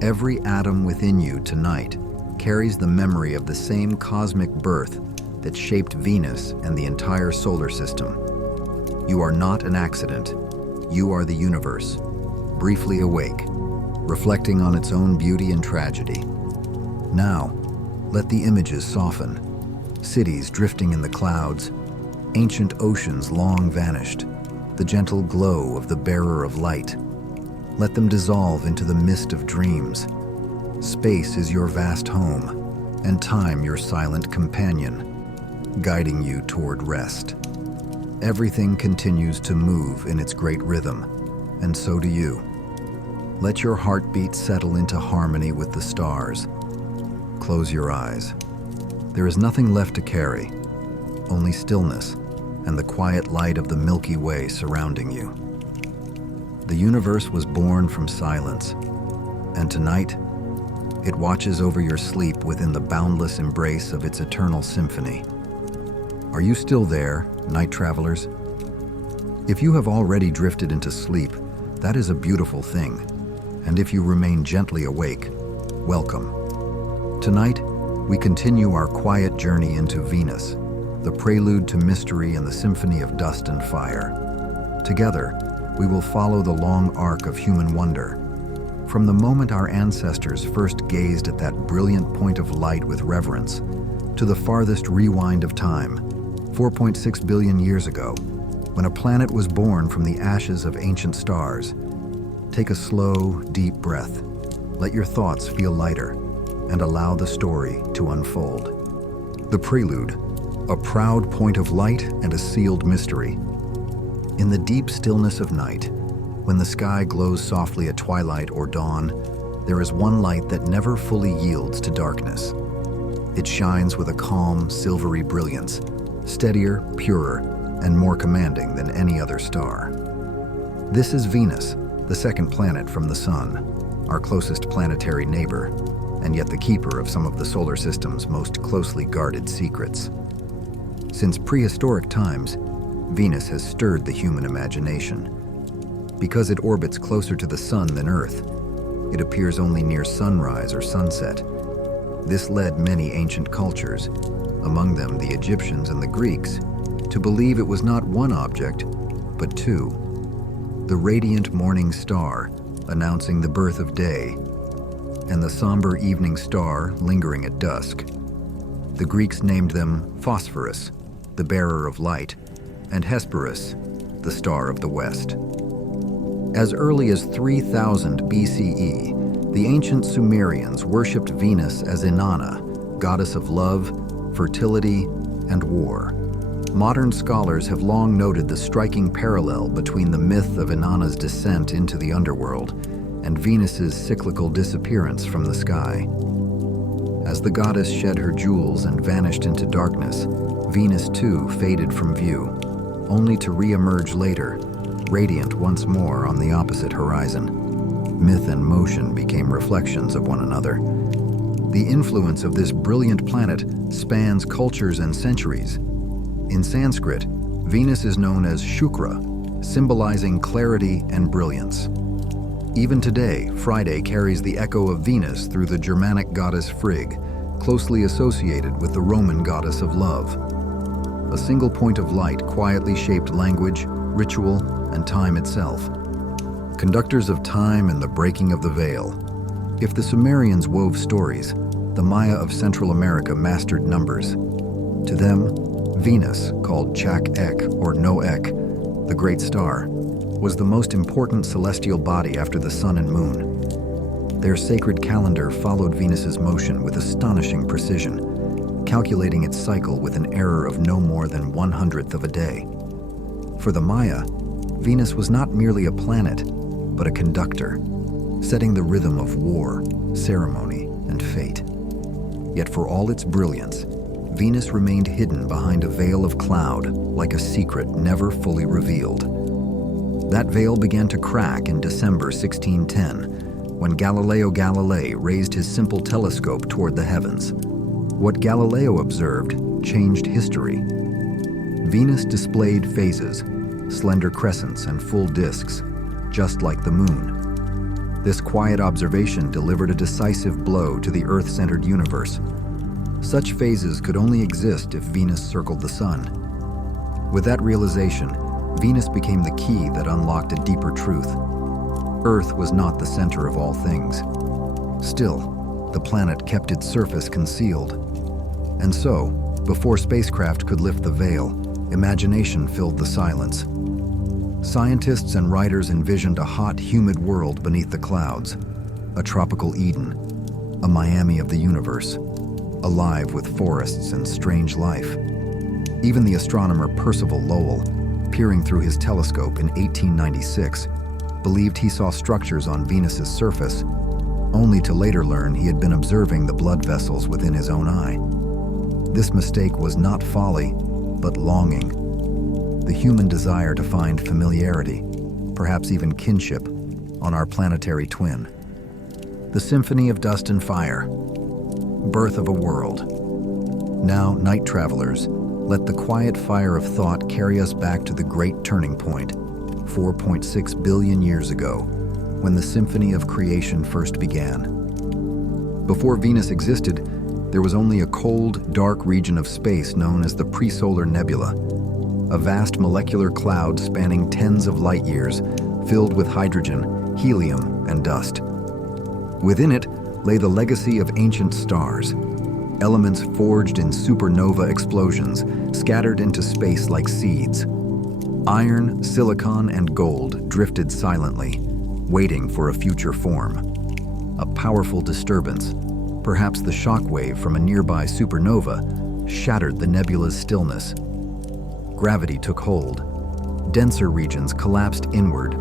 Every atom within you tonight carries the memory of the same cosmic birth that shaped Venus and the entire solar system. You are not an accident. you are the universe, briefly awake, reflecting on its own beauty and tragedy. Now, let the images soften. Cities drifting in the clouds, ancient oceans long vanished, the gentle glow of the bearer of light. Let them dissolve into the mist of dreams. Space is your vast home, and time your silent companion, guiding you toward rest. Everything continues to move in its great rhythm, and so do you. Let your heartbeat settle into harmony with the stars. Close your eyes. There is nothing left to carry, only stillness and the quiet light of the Milky Way surrounding you. The universe was born from silence, and tonight, it watches over your sleep within the boundless embrace of its eternal symphony. Are you still there, night travelers? If you have already drifted into sleep, that is a beautiful thing. And if you remain gently awake, welcome. Tonight, we continue our quiet journey into Venus, the prelude to mystery and the symphony of dust and fire. Together, we will follow the long arc of human wonder. From the moment our ancestors first gazed at that brilliant point of light with reverence, to the farthest rewind of time, 4.6 billion years ago, when a planet was born from the ashes of ancient stars. Take a slow, deep breath. Let your thoughts feel lighter, and allow the story to unfold. The prelude, a proud point of light and a sealed mystery. In the deep stillness of night, when the sky glows softly at twilight or dawn, there is one light that never fully yields to darkness. It shines with a calm, silvery brilliance, steadier, purer, and more commanding than any other star. This is Venus, the second planet from the Sun, our closest planetary neighbor, and yet the keeper of some of the solar system's most closely guarded secrets. Since prehistoric times, Venus has stirred the human imagination. Because it orbits closer to the Sun than Earth, it appears only near sunrise or sunset. This led many ancient cultures, among them the Egyptians and the Greeks, to believe it was not one object, but two. The radiant morning star, announcing the birth of day, and the somber evening star lingering at dusk. The Greeks named them Phosphorus, the bearer of light, and Hesperus, the star of the west. As early as 3000 BCE, the ancient Sumerians worshipped Venus as Inanna, goddess of love, fertility, and war. Modern scholars have long noted the striking parallel between the myth of Inanna's descent into the underworld and Venus's cyclical disappearance from the sky. As the goddess shed her jewels and vanished into darkness, Venus too faded from view, only to re-emerge later, radiant once more on the opposite horizon. Myth and motion became reflections of one another. The influence of this brilliant planet spans cultures and centuries. In Sanskrit, Venus is known as Shukra, symbolizing clarity and brilliance. Even today, Friday carries the echo of Venus through the Germanic goddess Frigg, closely associated with the Roman goddess of love. A single point of light quietly shaped language, ritual, and time itself. Conductors of time and the breaking of the veil. If the Sumerians wove stories, the Maya of Central America mastered numbers. To them, Venus, called Chak-Ek or No-Ek, the great star, was the most important celestial body after the sun and moon. Their sacred calendar followed Venus's motion with astonishing precision, calculating its cycle with an error of no more than 1/100th of a day. For the Maya, Venus was not merely a planet, but a conductor, setting the rhythm of war, ceremony, and fate. Yet for all its brilliance, Venus remained hidden behind a veil of cloud, like a secret never fully revealed. That veil began to crack in December 1610, when Galileo Galilei raised his simple telescope toward the heavens. What Galileo observed changed history. Venus displayed phases, slender crescents and full disks, just like the moon. This quiet observation delivered a decisive blow to the Earth-centered universe. Such phases could only exist if Venus circled the sun. With that realization, Venus became the key that unlocked a deeper truth. Earth was not the center of all things. Still, the planet kept its surface concealed. And so, before spacecraft could lift the veil, imagination filled the silence. Scientists and writers envisioned a hot, humid world beneath the clouds, a tropical Eden, a Miami of the universe, alive with forests and strange life. Even the astronomer Percival Lowell, peering through his telescope in 1896, believed he saw structures on Venus's surface, only to later learn he had been observing the blood vessels within his own eye. This mistake was not folly, but longing, the human desire to find familiarity, perhaps even kinship, on our planetary twin. The Symphony of Dust and Fire, Birth of a World. Now, night travelers, let the quiet fire of thought carry us back to the great turning point, 4.6 billion years ago, when the symphony of creation first began. Before Venus existed, there was only a cold, dark region of space known as the Presolar Nebula, a vast molecular cloud spanning tens of light years, filled with hydrogen, helium, and dust. Within it lay the legacy of ancient stars, elements forged in supernova explosions, scattered into space like seeds. Iron, silicon, and gold drifted silently, waiting for a future form. A powerful disturbance, perhaps the shockwave from a nearby supernova, shattered the nebula's stillness. Gravity took hold. Denser regions collapsed inward,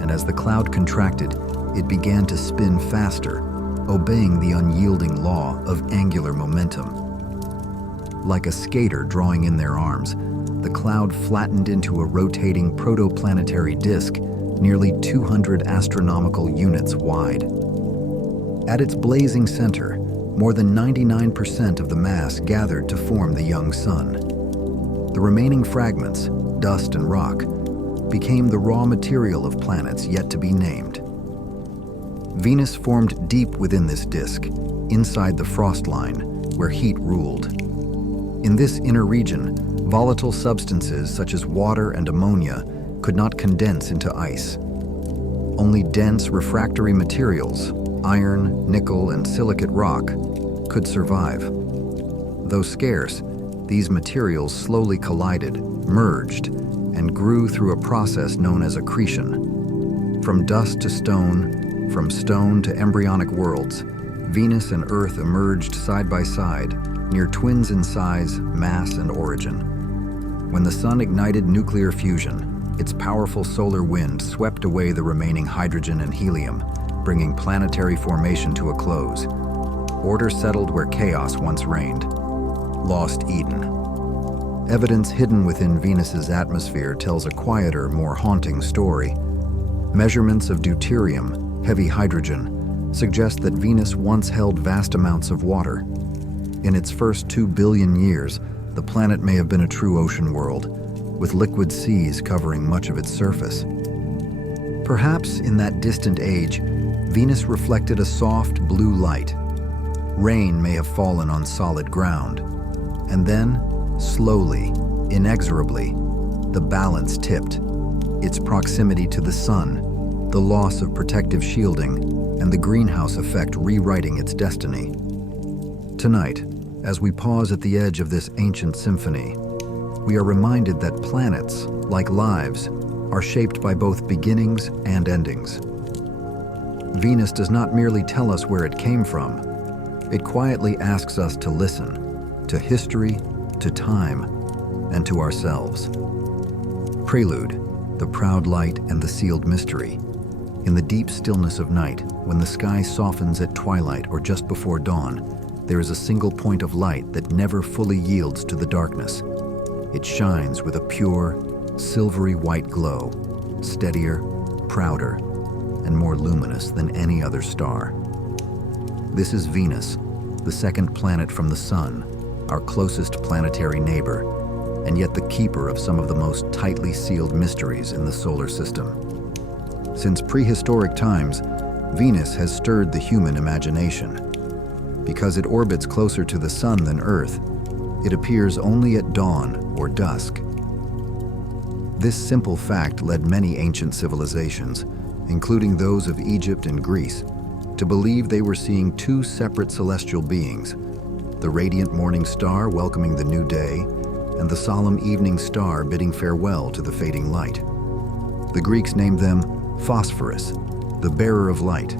and as the cloud contracted, it began to spin faster, obeying the unyielding law of angular momentum. Like a skater drawing in their arms, the cloud flattened into a rotating protoplanetary disk nearly 200 astronomical units wide. At its blazing center, more than 99% of the mass gathered to form the young sun. The remaining fragments, dust and rock, became the raw material of planets yet to be named. Venus formed deep within this disk, inside the frost line, where heat ruled. In this inner region, volatile substances such as water and ammonia could not condense into ice. Only dense refractory materials, iron, nickel, and silicate rock, could survive. Though scarce, these materials slowly collided, merged, and grew through a process known as accretion. From dust to stone, from stone to embryonic worlds, Venus and Earth emerged side by side, near twins in size, mass, and origin. When the sun ignited nuclear fusion, its powerful solar wind swept away the remaining hydrogen and helium, bringing planetary formation to a close. Order settled where chaos once reigned. Lost Eden. Evidence hidden within Venus's atmosphere tells a quieter, more haunting story. Measurements of deuterium, heavy hydrogen, suggest that Venus once held vast amounts of water. In its first 2 billion years, the planet may have been a true ocean world, with liquid seas covering much of its surface. Perhaps in that distant age, Venus reflected a soft blue light. Rain may have fallen on solid ground. And then, slowly, inexorably, the balance tipped. Its proximity to the sun, the loss of protective shielding, and the greenhouse effect rewriting its destiny. Tonight, as we pause at the edge of this ancient symphony, we are reminded that planets, like lives, are shaped by both beginnings and endings. Venus does not merely tell us where it came from. It quietly asks us to listen, to history, to time, and to ourselves. Prelude, the proud light and the sealed mystery. In the deep stillness of night, when the sky softens at twilight or just before dawn, there is a single point of light that never fully yields to the darkness. It shines with a pure, silvery white glow, steadier, prouder, and more luminous than any other star. This is Venus, the second planet from the Sun, our closest planetary neighbor, and yet the keeper of some of the most tightly sealed mysteries in the solar system. Since prehistoric times, Venus has stirred the human imagination. Because it orbits closer to the Sun than Earth, it appears only at dawn or dusk. This simple fact led many ancient civilizations, including those of Egypt and Greece, to believe they were seeing two separate celestial beings, the radiant morning star welcoming the new day, and the solemn evening star bidding farewell to the fading light. The Greeks named them Phosphorus, the bearer of light,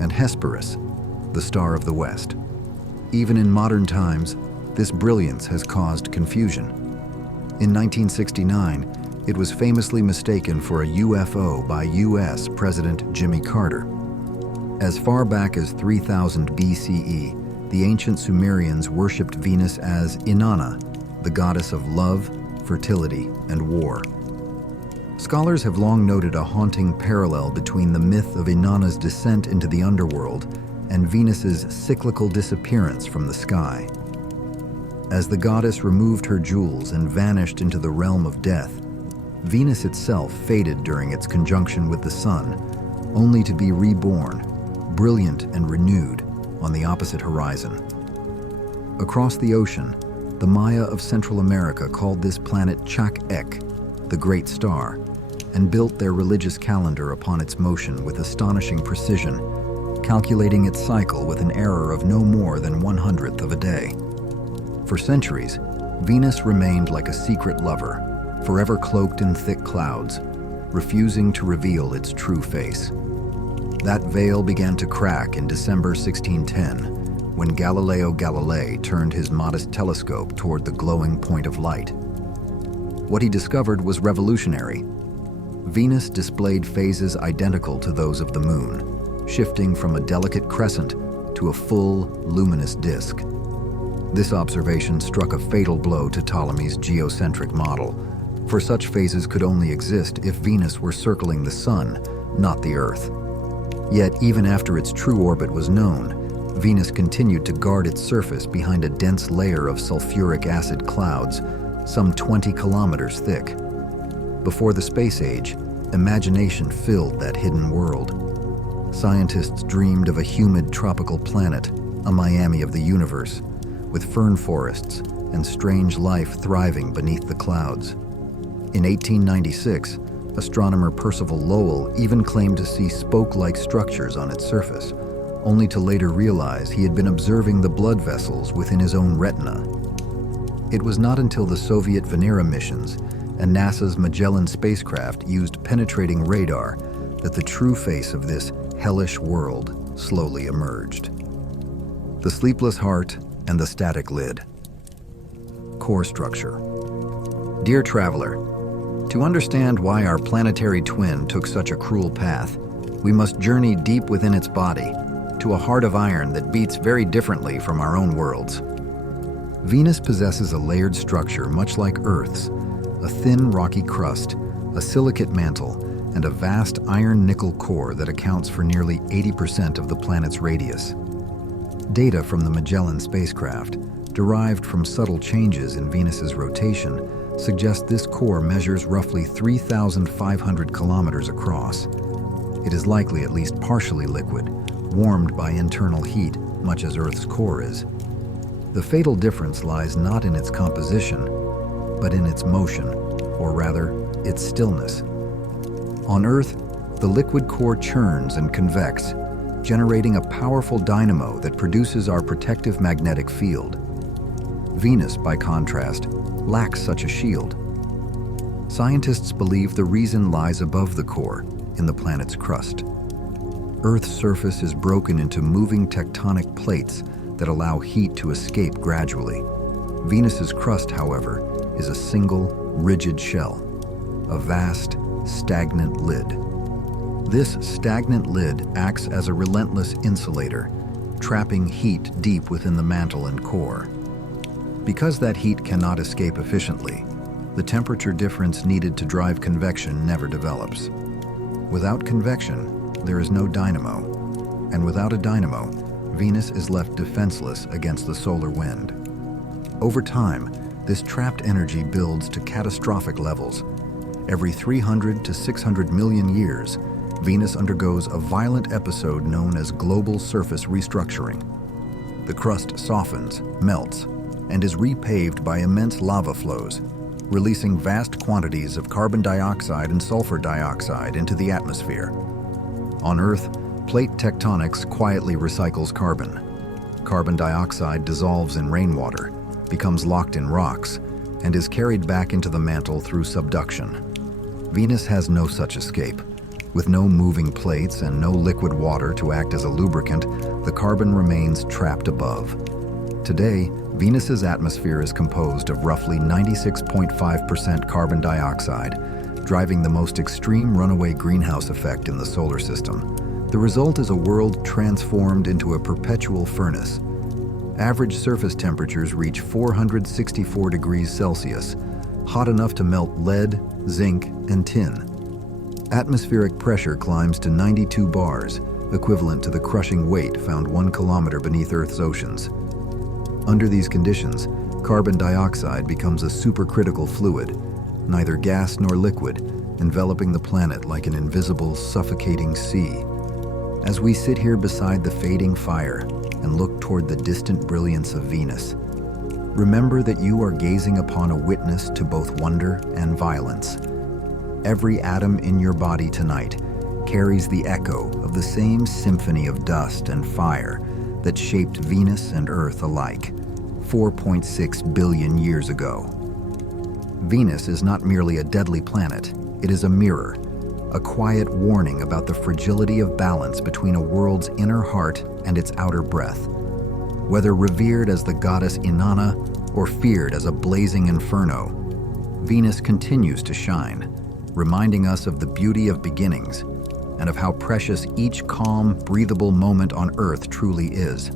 and Hesperus, the star of the west. Even in modern times, this brilliance has caused confusion. In 1969, it was famously mistaken for a UFO by U.S. President Jimmy Carter. As far back as 3000 BCE, the ancient Sumerians worshipped Venus as Inanna, the goddess of love, fertility, and war. Scholars have long noted a haunting parallel between the myth of Inanna's descent into the underworld and Venus's cyclical disappearance from the sky. As the goddess removed her jewels and vanished into the realm of death, Venus itself faded during its conjunction with the sun, only to be reborn, brilliant and renewed, on the opposite horizon. Across the ocean, the Maya of Central America called this planet Chak-Ek, the Great Star, and built their religious calendar upon its motion with astonishing precision, calculating its cycle with an error of no more than 1/100th of a day. For centuries, Venus remained like a secret lover, forever cloaked in thick clouds, refusing to reveal its true face. That veil began to crack in December 1610, when Galileo Galilei turned his modest telescope toward the glowing point of light. What he discovered was revolutionary. Venus displayed phases identical to those of the moon, shifting from a delicate crescent to a full, luminous disk. This observation struck a fatal blow to Ptolemy's geocentric model, for such phases could only exist if Venus were circling the sun, not the Earth. Yet, even after its true orbit was known, Venus continued to guard its surface behind a dense layer of sulfuric acid clouds, some 20 kilometers thick. Before the space age, imagination filled that hidden world. Scientists dreamed of a humid tropical planet, a Miami of the universe, with fern forests and strange life thriving beneath the clouds. In 1896, astronomer Percival Lowell even claimed to see spoke-like structures on its surface, only to later realize he had been observing the blood vessels within his own retina. It was not until the Soviet Venera missions and NASA's Magellan spacecraft used penetrating radar that the true face of this hellish world slowly emerged. The sleepless heart and the static lid. Core structure. Dear traveler, to understand why our planetary twin took such a cruel path, we must journey deep within its body, to a heart of iron that beats very differently from our own worlds. Venus possesses a layered structure much like Earth's, a thin rocky crust, a silicate mantle, and a vast iron-nickel core that accounts for nearly 80% of the planet's radius. Data from the Magellan spacecraft, derived from subtle changes in Venus's rotation, suggest this core measures roughly 3,500 kilometers across. It is likely at least partially liquid, warmed by internal heat, much as Earth's core is. The fatal difference lies not in its composition, but in its motion, or rather, its stillness. On Earth, the liquid core churns and convects, generating a powerful dynamo that produces our protective magnetic field. Venus, by contrast, lacks such a shield. Scientists believe the reason lies above the core, in the planet's crust. Earth's surface is broken into moving tectonic plates that allow heat to escape gradually. Venus's crust, however, is a single, rigid shell, a vast, stagnant lid. This stagnant lid acts as a relentless insulator, trapping heat deep within the mantle and core. Because that heat cannot escape efficiently, the temperature difference needed to drive convection never develops. Without convection, there is no dynamo, and without a dynamo, Venus is left defenseless against the solar wind. Over time, this trapped energy builds to catastrophic levels. Every 300 to 600 million years, Venus undergoes a violent episode known as global surface restructuring. The crust softens, melts, and is repaved by immense lava flows, releasing vast quantities of carbon dioxide and sulfur dioxide into the atmosphere. On Earth, plate tectonics quietly recycles carbon. Carbon dioxide dissolves in rainwater, becomes locked in rocks, and is carried back into the mantle through subduction. Venus has no such escape. With no moving plates and no liquid water to act as a lubricant, the carbon remains trapped above. Today, Venus's atmosphere is composed of roughly 96.5% carbon dioxide, driving the most extreme runaway greenhouse effect in the solar system. The result is a world transformed into a perpetual furnace. Average surface temperatures reach 464 degrees Celsius, hot enough to melt lead, zinc, and tin. Atmospheric pressure climbs to 92 bars, equivalent to the crushing weight found 1 kilometer beneath Earth's oceans. Under these conditions, carbon dioxide becomes a supercritical fluid, neither gas nor liquid, enveloping the planet like an invisible, suffocating sea. As we sit here beside the fading fire and look toward the distant brilliance of Venus, remember that you are gazing upon a witness to both wonder and violence. Every atom in your body tonight carries the echo of the same symphony of dust and fire that shaped Venus and Earth alike 4.6 billion years ago. Venus is not merely a deadly planet, it is a mirror, a quiet warning about the fragility of balance between a world's inner heart and its outer breath. Whether revered as the goddess Inanna or feared as a blazing inferno, Venus continues to shine, reminding us of the beauty of beginnings and of how precious each calm, breathable moment on Earth truly is.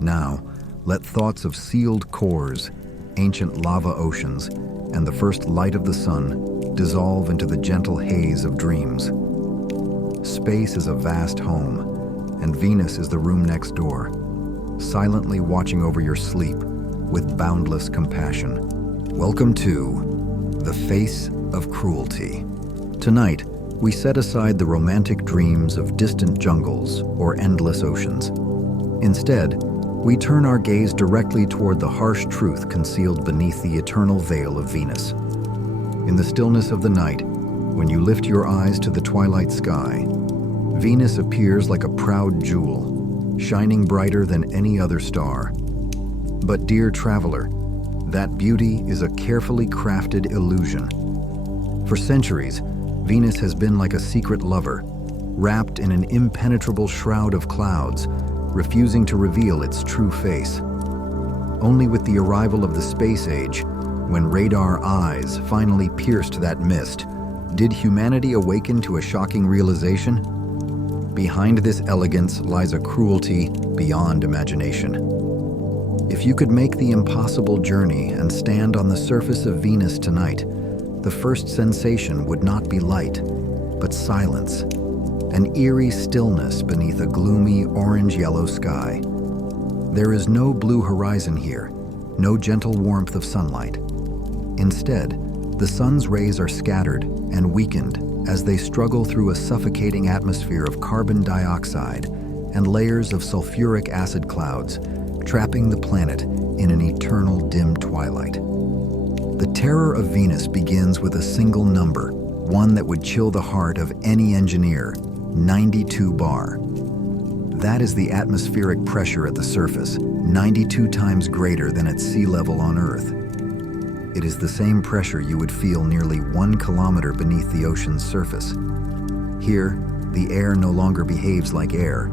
Now, let thoughts of sealed cores, ancient lava oceans, and the first light of the sun dissolve into the gentle haze of dreams. Space is a vast home, and Venus is the room next door, silently watching over your sleep with boundless compassion. Welcome to The Face of Cruelty. Tonight, we set aside the romantic dreams of distant jungles or endless oceans. Instead, we turn our gaze directly toward the harsh truth concealed beneath the eternal veil of Venus. In the stillness of the night, when you lift your eyes to the twilight sky, Venus appears like a proud jewel, shining brighter than any other star. But dear traveler, that beauty is a carefully crafted illusion. For centuries, Venus has been like a secret lover, wrapped in an impenetrable shroud of clouds, refusing to reveal its true face. Only with the arrival of the space age, when radar eyes finally pierced that mist, did humanity awaken to a shocking realization? Behind this elegance lies a cruelty beyond imagination. If you could make the impossible journey and stand on the surface of Venus tonight, the first sensation would not be light, but silence, an eerie stillness beneath a gloomy orange-yellow sky. There is no blue horizon here, no gentle warmth of sunlight. Instead, the sun's rays are scattered and weakened as they struggle through a suffocating atmosphere of carbon dioxide and layers of sulfuric acid clouds, trapping the planet in an eternal dim twilight. The terror of Venus begins with a single number, one that would chill the heart of any engineer: 92 bar. That is the atmospheric pressure at the surface, 92 times greater than at sea level on Earth. It is the same pressure you would feel nearly 1 kilometer beneath the ocean's surface. Here, the air no longer behaves like air.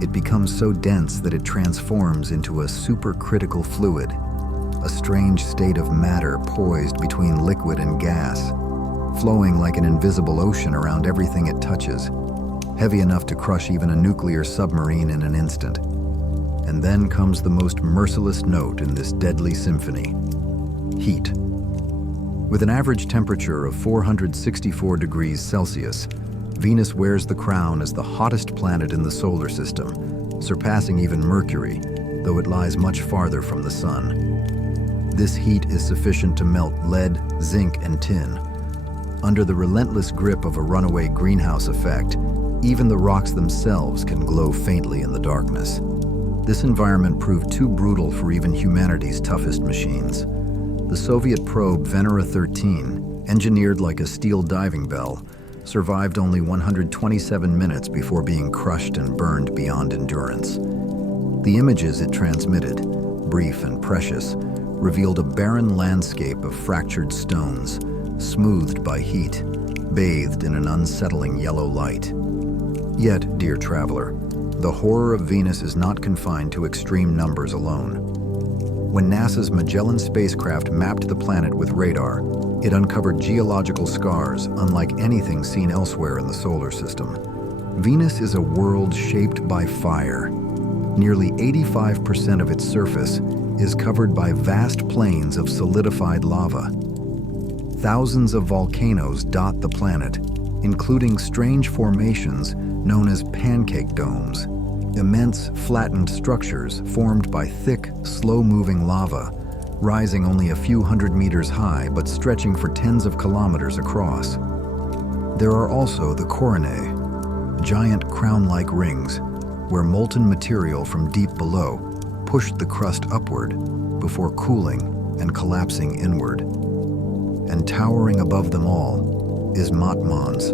It becomes so dense that it transforms into a supercritical fluid, a strange state of matter poised between liquid and gas, flowing like an invisible ocean around everything it touches, heavy enough to crush even a nuclear submarine in an instant. And then comes the most merciless note in this deadly symphony: heat. With an average temperature of 464 degrees Celsius, Venus wears the crown as the hottest planet in the solar system, surpassing even Mercury, though it lies much farther from the sun. This heat is sufficient to melt lead, zinc, and tin. Under the relentless grip of a runaway greenhouse effect, even the rocks themselves can glow faintly in the darkness. This environment proved too brutal for even humanity's toughest machines. the Soviet probe Venera 13, engineered like a steel diving bell, survived only 127 minutes before being crushed and burned beyond endurance. The images it transmitted, brief and precious, revealed a barren landscape of fractured stones, smoothed by heat, bathed in an unsettling yellow light. Yet, dear traveler, the horror of Venus is not confined to extreme numbers alone. When NASA's Magellan spacecraft mapped the planet with radar, it uncovered geological scars unlike anything seen elsewhere in the solar system. Venus is a world shaped by fire. Nearly 85% of its surface is covered by vast plains of solidified lava. Thousands of volcanoes dot the planet, including strange formations known as pancake domes, immense flattened structures formed by thick, slow-moving lava, rising only a few hundred meters high but stretching for tens of kilometers across. There are also the coronae, giant crown-like rings, where molten material from deep below pushed the crust upward before cooling and collapsing inward. And towering above them all is Matmons,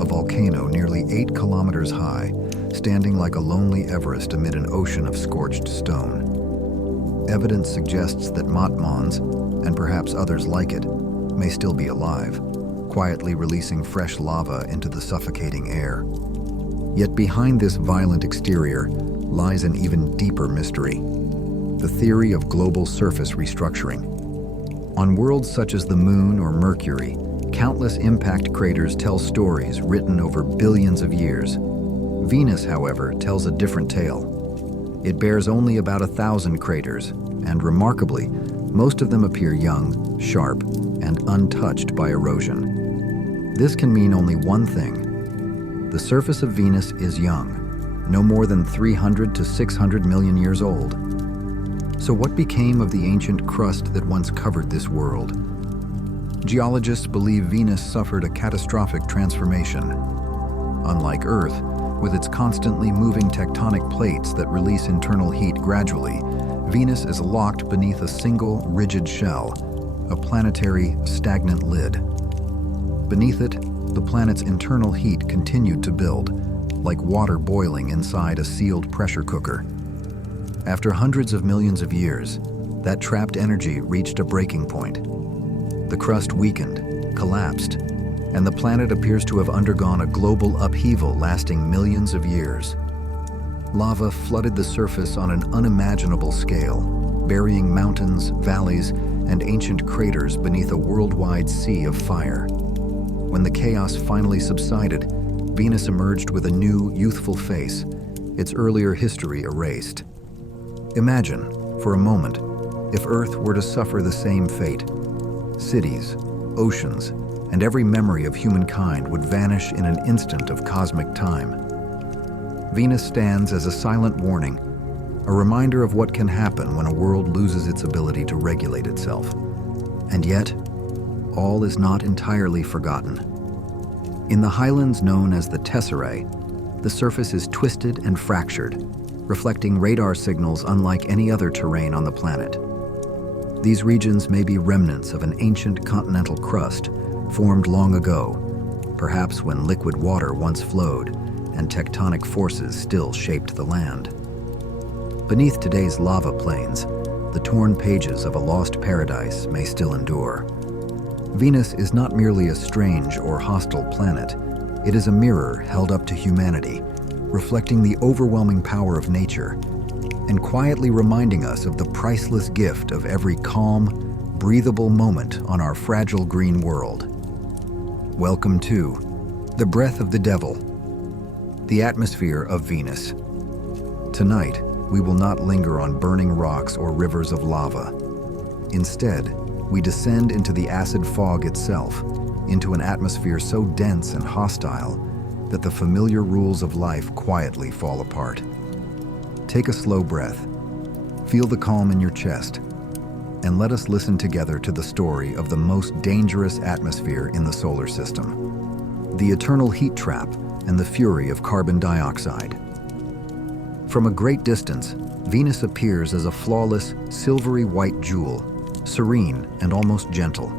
a volcano nearly 8 kilometers high, standing like a lonely Everest amid an ocean of scorched stone. Evidence suggests that Matmons, and perhaps others like it, may still be alive, quietly releasing fresh lava into the suffocating air. Yet behind this violent exterior lies an even deeper mystery: the theory of global surface restructuring. On worlds such as the Moon or Mercury, countless impact craters tell stories written over billions of years. Venus, however, tells a different tale. It bears only about 1,000 craters, and remarkably, most of them appear young, sharp, and untouched by erosion. This can mean only one thing. The surface of Venus is young, no more than 300 to 600 million years old. So what became of the ancient crust that once covered this world? Geologists believe Venus suffered a catastrophic transformation. Unlike Earth, with its constantly moving tectonic plates that release internal heat gradually, Venus is locked beneath a single, rigid shell, a planetary, stagnant lid. Beneath it, the planet's internal heat continued to build, like water boiling inside a sealed pressure cooker. After hundreds of millions of years, that trapped energy reached a breaking point. The crust weakened, collapsed, and the planet appears to have undergone a global upheaval lasting millions of years. Lava flooded the surface on an unimaginable scale, burying mountains, valleys, and ancient craters beneath a worldwide sea of fire. When the chaos finally subsided, Venus emerged with a new, youthful face, its earlier history erased. Imagine, for a moment, if Earth were to suffer the same fate. Cities, oceans, and every memory of humankind would vanish in an instant of cosmic time. Venus stands as a silent warning, a reminder of what can happen when a world loses its ability to regulate itself. And yet, all is not entirely forgotten. In the highlands known as the Tesserae, the surface is twisted and fractured, reflecting radar signals unlike any other terrain on the planet. These regions may be remnants of an ancient continental crust formed long ago, perhaps when liquid water once flowed and tectonic forces still shaped the land. Beneath today's lava plains, the torn pages of a lost paradise may still endure. Venus is not merely a strange or hostile planet, it is a mirror held up to humanity, reflecting the overwhelming power of nature and quietly reminding us of the priceless gift of every calm, breathable moment on our fragile green world. Welcome to The Breath of the Devil, the atmosphere of Venus. Tonight, we will not linger on burning rocks or rivers of lava. Instead, we descend into the acid fog itself, into an atmosphere so dense and hostile that the familiar rules of life quietly fall apart. Take a slow breath, feel the calm in your chest, and let us listen together to the story of the most dangerous atmosphere in the solar system, the eternal heat trap and the fury of carbon dioxide. From a great distance, Venus appears as a flawless, silvery white jewel, serene and almost gentle.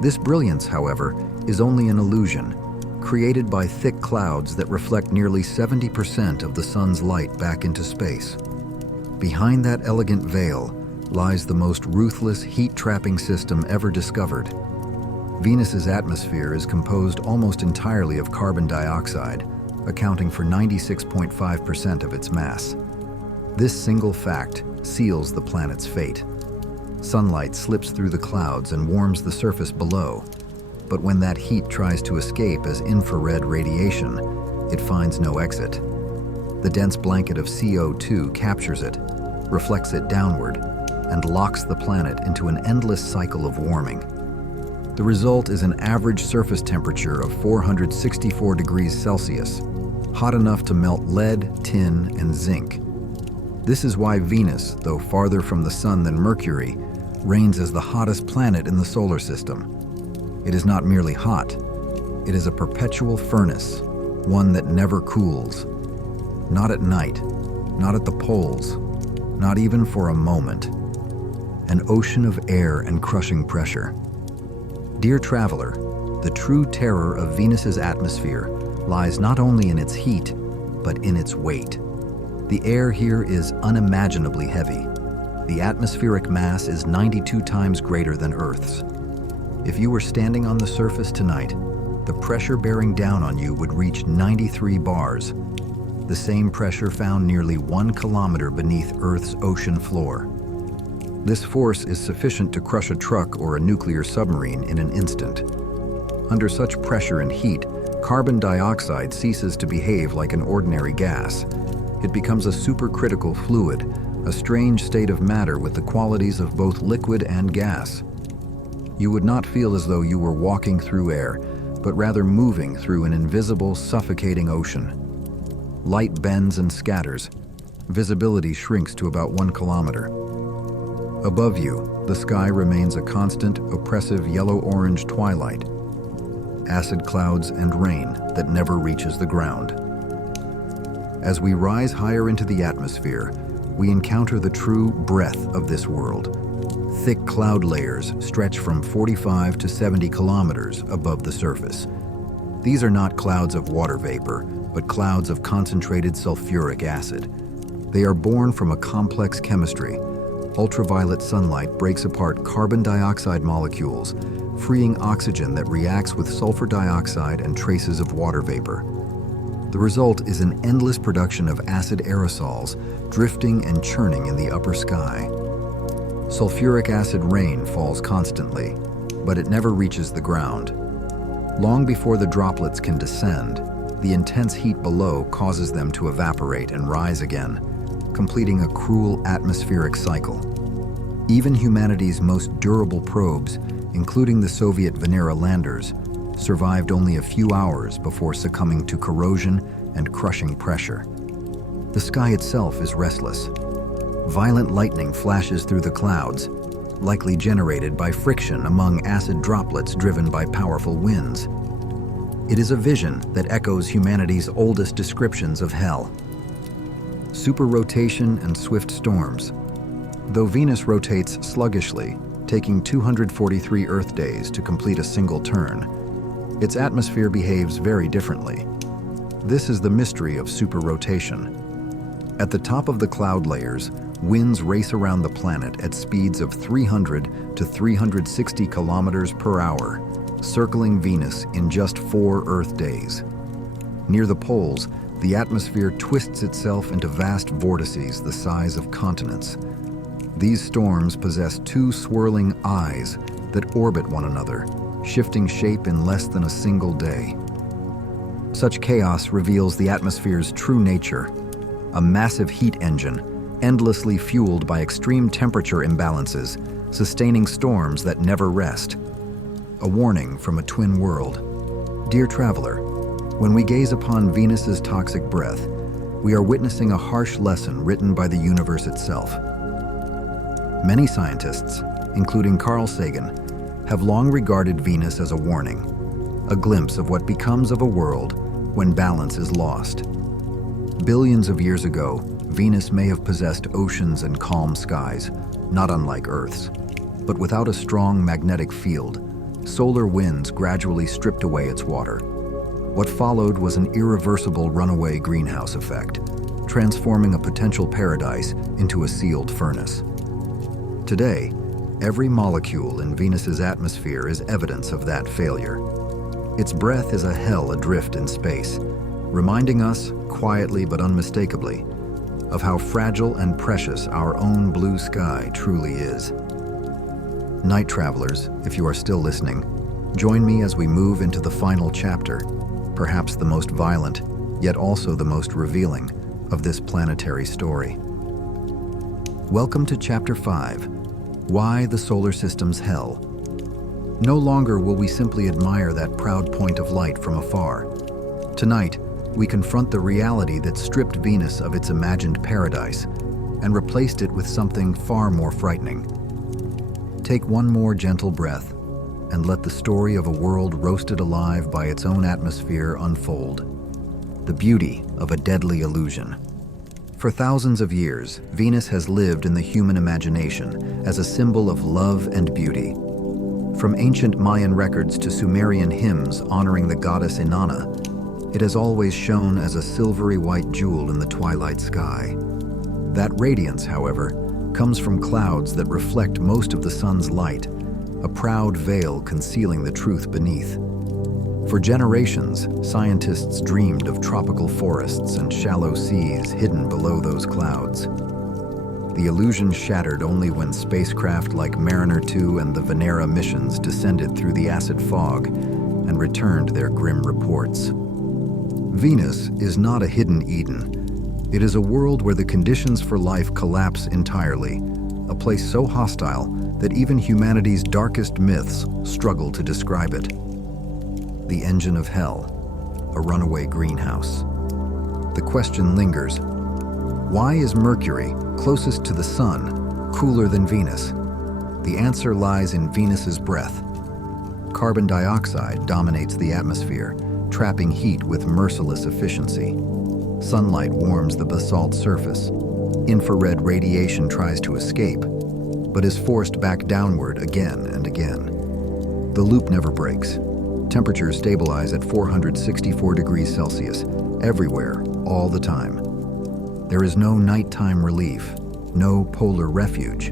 This brilliance, however, is only an illusion, created by thick clouds that reflect nearly 70% of the sun's light back into space. Behind that elegant veil lies the most ruthless heat-trapping system ever discovered. Venus's atmosphere is composed almost entirely of carbon dioxide, accounting for 96.5% of its mass. This single fact seals the planet's fate. Sunlight slips through the clouds and warms the surface below, but when that heat tries to escape as infrared radiation, it finds no exit. The dense blanket of CO2 captures it, reflects it downward, and locks the planet into an endless cycle of warming. The result is an average surface temperature of 464 degrees Celsius, hot enough to melt lead, tin, and zinc. This is why Venus, though farther from the sun than Mercury, reigns as the hottest planet in the solar system. It is not merely hot, it is a perpetual furnace, one that never cools. Not at night, not at the poles, not even for a moment. An ocean of air and crushing pressure. Dear traveler, the true terror of Venus's atmosphere lies not only in its heat, but in its weight. The air here is unimaginably heavy. The atmospheric mass is 92 times greater than Earth's. If you were standing on the surface tonight, the pressure bearing down on you would reach 93 bars, the same pressure found nearly 1 kilometer beneath Earth's ocean floor. This force is sufficient to crush a truck or a nuclear submarine in an instant. Under such pressure and heat, carbon dioxide ceases to behave like an ordinary gas. It becomes a supercritical fluid, a strange state of matter with the qualities of both liquid and gas. You would not feel as though you were walking through air, but rather moving through an invisible, suffocating ocean. Light bends and scatters. Visibility shrinks to about 1 kilometer. Above you, the sky remains a constant, oppressive yellow-orange twilight. Acid clouds and rain that never reaches the ground. As we rise higher into the atmosphere, we encounter the true breadth of this world. Thick cloud layers stretch from 45 to 70 kilometers above the surface. These are not clouds of water vapor, but clouds of concentrated sulfuric acid. They are born from a complex chemistry. Ultraviolet sunlight breaks apart carbon dioxide molecules, freeing oxygen that reacts with sulfur dioxide and traces of water vapor. The result is an endless production of acid aerosols, drifting and churning in the upper sky. Sulfuric acid rain falls constantly, but it never reaches the ground. Long before the droplets can descend, the intense heat below causes them to evaporate and rise again, completing a cruel atmospheric cycle. Even humanity's most durable probes, including the Soviet Venera landers, survived only a few hours before succumbing to corrosion and crushing pressure. The sky itself is restless. Violent lightning flashes through the clouds, likely generated by friction among acid droplets driven by powerful winds. It is a vision that echoes humanity's oldest descriptions of hell. Superrotation and swift storms. Though Venus rotates sluggishly, taking 243 Earth days to complete a single turn, its atmosphere behaves very differently. This is the mystery of superrotation. At the top of the cloud layers, winds race around the planet at speeds of 300 to 360 kilometers per hour, circling Venus in just 4 Earth days. Near the poles, the atmosphere twists itself into vast vortices the size of continents. These storms possess 2 swirling eyes that orbit one another, shifting shape in less than a single day. Such chaos reveals the atmosphere's true nature, a massive heat engine, endlessly fueled by extreme temperature imbalances, sustaining storms that never rest. A warning from a twin world. Dear traveler, when we gaze upon Venus's toxic breath, we are witnessing a harsh lesson written by the universe itself. Many scientists, including Carl Sagan, have long regarded Venus as a warning, a glimpse of what becomes of a world when balance is lost. Billions of years ago, Venus may have possessed oceans and calm skies, not unlike Earth's. But without a strong magnetic field, solar winds gradually stripped away its water. What followed was an irreversible runaway greenhouse effect, transforming a potential paradise into a sealed furnace. Today, every molecule in Venus's atmosphere is evidence of that failure. Its breath is a hell adrift in space, reminding us, quietly but unmistakably, of how fragile and precious our own blue sky truly is. Night travelers, if you are still listening, join me as we move into the final chapter, perhaps the most violent, yet also the most revealing, of this planetary story. Welcome to Chapter 5, Why the Solar System's Hell. No longer will we simply admire that proud point of light from afar. Tonight, we confront the reality that stripped Venus of its imagined paradise and replaced it with something far more frightening. Take one more gentle breath and let the story of a world roasted alive by its own atmosphere unfold. The beauty of a deadly illusion. For thousands of years, Venus has lived in the human imagination as a symbol of love and beauty. From ancient Mayan records to Sumerian hymns honoring the goddess Inanna, it has always shone as a silvery white jewel in the twilight sky. That radiance, however, comes from clouds that reflect most of the sun's light, a proud veil concealing the truth beneath. For generations, scientists dreamed of tropical forests and shallow seas hidden below those clouds. The illusion shattered only when spacecraft like Mariner 2 and the Venera missions descended through the acid fog and returned their grim reports. Venus is not a hidden Eden. It is a world where the conditions for life collapse entirely, a place so hostile that even humanity's darkest myths struggle to describe it. The engine of hell, a runaway greenhouse. The question lingers: why is Mercury, closest to the Sun, cooler than Venus? The answer lies in Venus's breath. Carbon dioxide dominates the atmosphere, trapping heat with merciless efficiency. Sunlight warms the basalt surface. Infrared radiation tries to escape, but is forced back downward again and again. The loop never breaks. Temperatures stabilize at 464 degrees Celsius, everywhere, all the time. There is no nighttime relief, no polar refuge.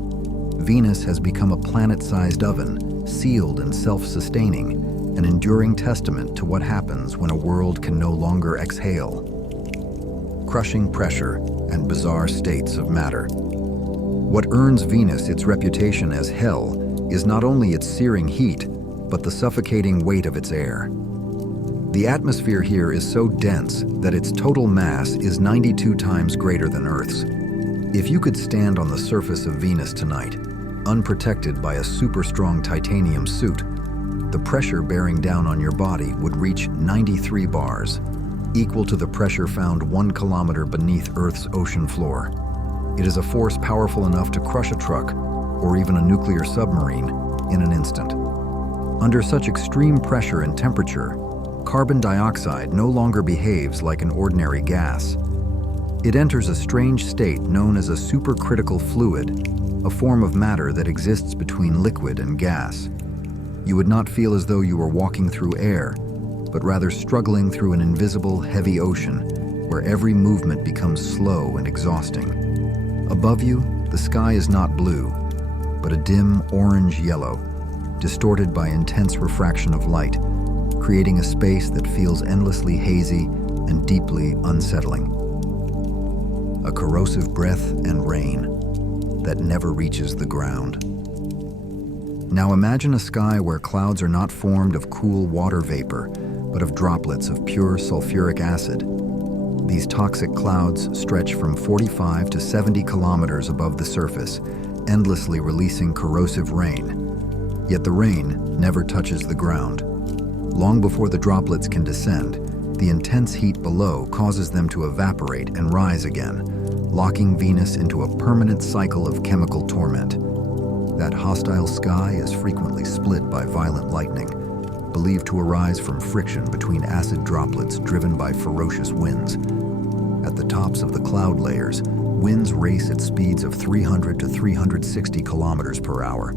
Venus has become a planet-sized oven, sealed and self-sustaining, an enduring testament to what happens when a world can no longer exhale. Crushing pressure and bizarre states of matter. What earns Venus its reputation as hell is not only its searing heat, but the suffocating weight of its air. The atmosphere here is so dense that its total mass is 92 times greater than Earth's. If you could stand on the surface of Venus tonight, unprotected by a super-strong titanium suit, the pressure bearing down on your body would reach 93 bars, equal to the pressure found 1 kilometer beneath Earth's ocean floor. It is a force powerful enough to crush a truck, or even a nuclear submarine, in an instant. Under such extreme pressure and temperature, carbon dioxide no longer behaves like an ordinary gas. It enters a strange state known as a supercritical fluid, a form of matter that exists between liquid and gas. You would not feel as though you were walking through air, but rather struggling through an invisible, heavy ocean where every movement becomes slow and exhausting. Above you, the sky is not blue, but a dim orange-yellow, distorted by intense refraction of light, creating a space that feels endlessly hazy and deeply unsettling. A corrosive breath and rain that never reaches the ground. Now imagine a sky where clouds are not formed of cool water vapor, but of droplets of pure sulfuric acid. These toxic clouds stretch from 45 to 70 kilometers above the surface, endlessly releasing corrosive rain. Yet the rain never touches the ground. Long before the droplets can descend, the intense heat below causes them to evaporate and rise again, locking Venus into a permanent cycle of chemical torment. That hostile sky is frequently split by violent lightning, believed to arise from friction between acid droplets driven by ferocious winds. At the tops of the cloud layers, winds race at speeds of 300 to 360 kilometers per hour,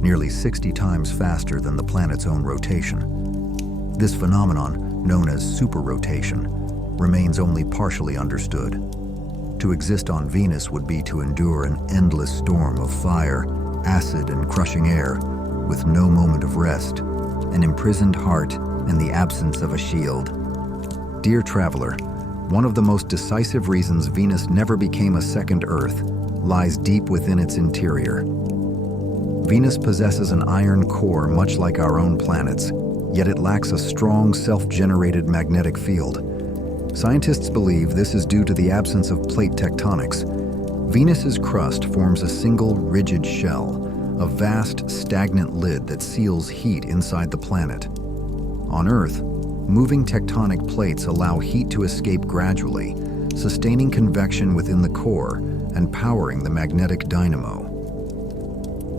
nearly 60 times faster than the planet's own rotation. This phenomenon, known as superrotation, remains only partially understood. To exist on Venus would be to endure an endless storm of fire, acid, and crushing air, with no moment of rest, an imprisoned heart, and the absence of a shield. Dear traveler, one of the most decisive reasons Venus never became a second Earth lies deep within its interior. Venus possesses an iron core much like our own planets, yet it lacks a strong, self-generated magnetic field. Scientists believe this is due to the absence of plate tectonics. Venus's crust forms a single, rigid shell, a vast, stagnant lid that seals heat inside the planet. On Earth, moving tectonic plates allow heat to escape gradually, sustaining convection within the core and powering the magnetic dynamo.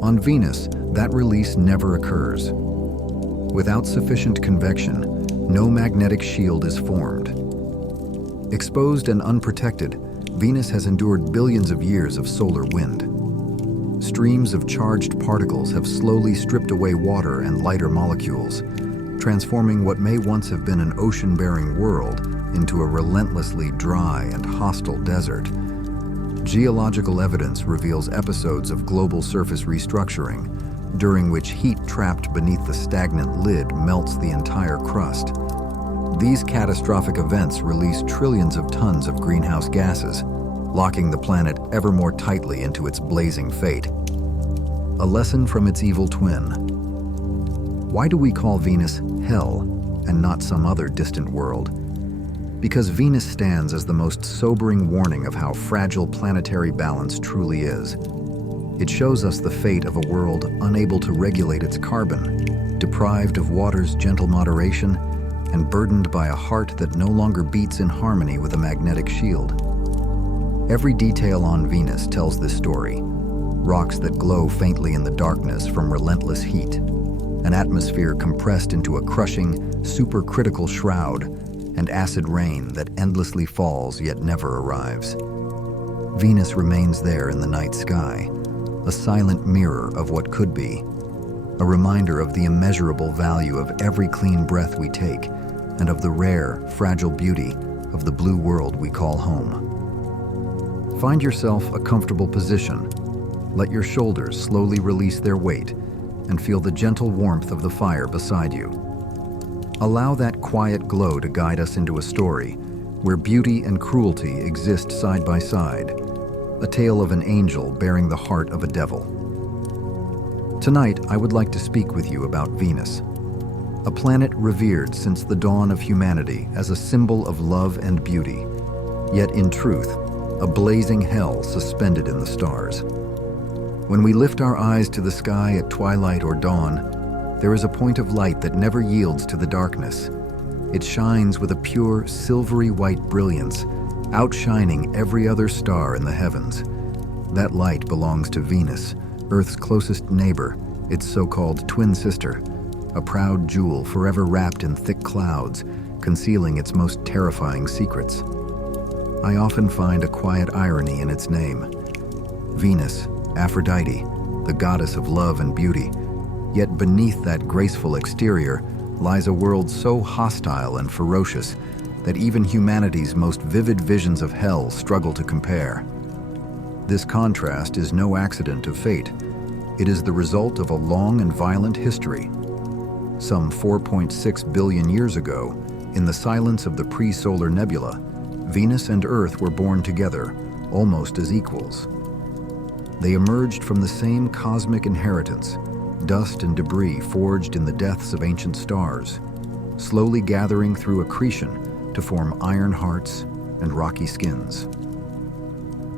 On Venus, that release never occurs. Without sufficient convection, no magnetic shield is formed. Exposed and unprotected, Venus has endured billions of years of solar wind. Streams of charged particles have slowly stripped away water and lighter molecules, transforming what may once have been an ocean-bearing world into a relentlessly dry and hostile desert. Geological evidence reveals episodes of global surface restructuring, during which heat trapped beneath the stagnant lid melts the entire crust. These catastrophic events release trillions of tons of greenhouse gases, locking the planet ever more tightly into its blazing fate. A lesson from its evil twin. Why do we call Venus hell and not some other distant world? Because Venus stands as the most sobering warning of how fragile planetary balance truly is. It shows us the fate of a world unable to regulate its carbon, deprived of water's gentle moderation, and burdened by a heart that no longer beats in harmony with a magnetic shield. Every detail on Venus tells this story. Rocks that glow faintly in the darkness from relentless heat, an atmosphere compressed into a crushing, supercritical shroud, and acid rain that endlessly falls yet never arrives. Venus remains there in the night sky, a silent mirror of what could be, a reminder of the immeasurable value of every clean breath we take, and of the rare, fragile beauty of the blue world we call home. Find yourself a comfortable position. Let your shoulders slowly release their weight and feel the gentle warmth of the fire beside you. Allow that quiet glow to guide us into a story where beauty and cruelty exist side by side, a tale of an angel bearing the heart of a devil. Tonight, I would like to speak with you about Venus, a planet revered since the dawn of humanity as a symbol of love and beauty, yet in truth, a blazing hell suspended in the stars. When we lift our eyes to the sky at twilight or dawn, there is a point of light that never yields to the darkness. It shines with a pure, silvery white brilliance, outshining every other star in the heavens. That light belongs to Venus, Earth's closest neighbor, its so-called twin sister, a proud jewel forever wrapped in thick clouds, concealing its most terrifying secrets. I often find a quiet irony in its name. Venus, Aphrodite, the goddess of love and beauty, yet beneath that graceful exterior lies a world so hostile and ferocious that even humanity's most vivid visions of hell struggle to compare. This contrast is no accident of fate. It is the result of a long and violent history. Some 4.6 billion years ago, in the silence of the pre-solar nebula, Venus and Earth were born together, almost as equals. They emerged from the same cosmic inheritance, dust and debris forged in the deaths of ancient stars, slowly gathering through accretion to form iron hearts and rocky skins.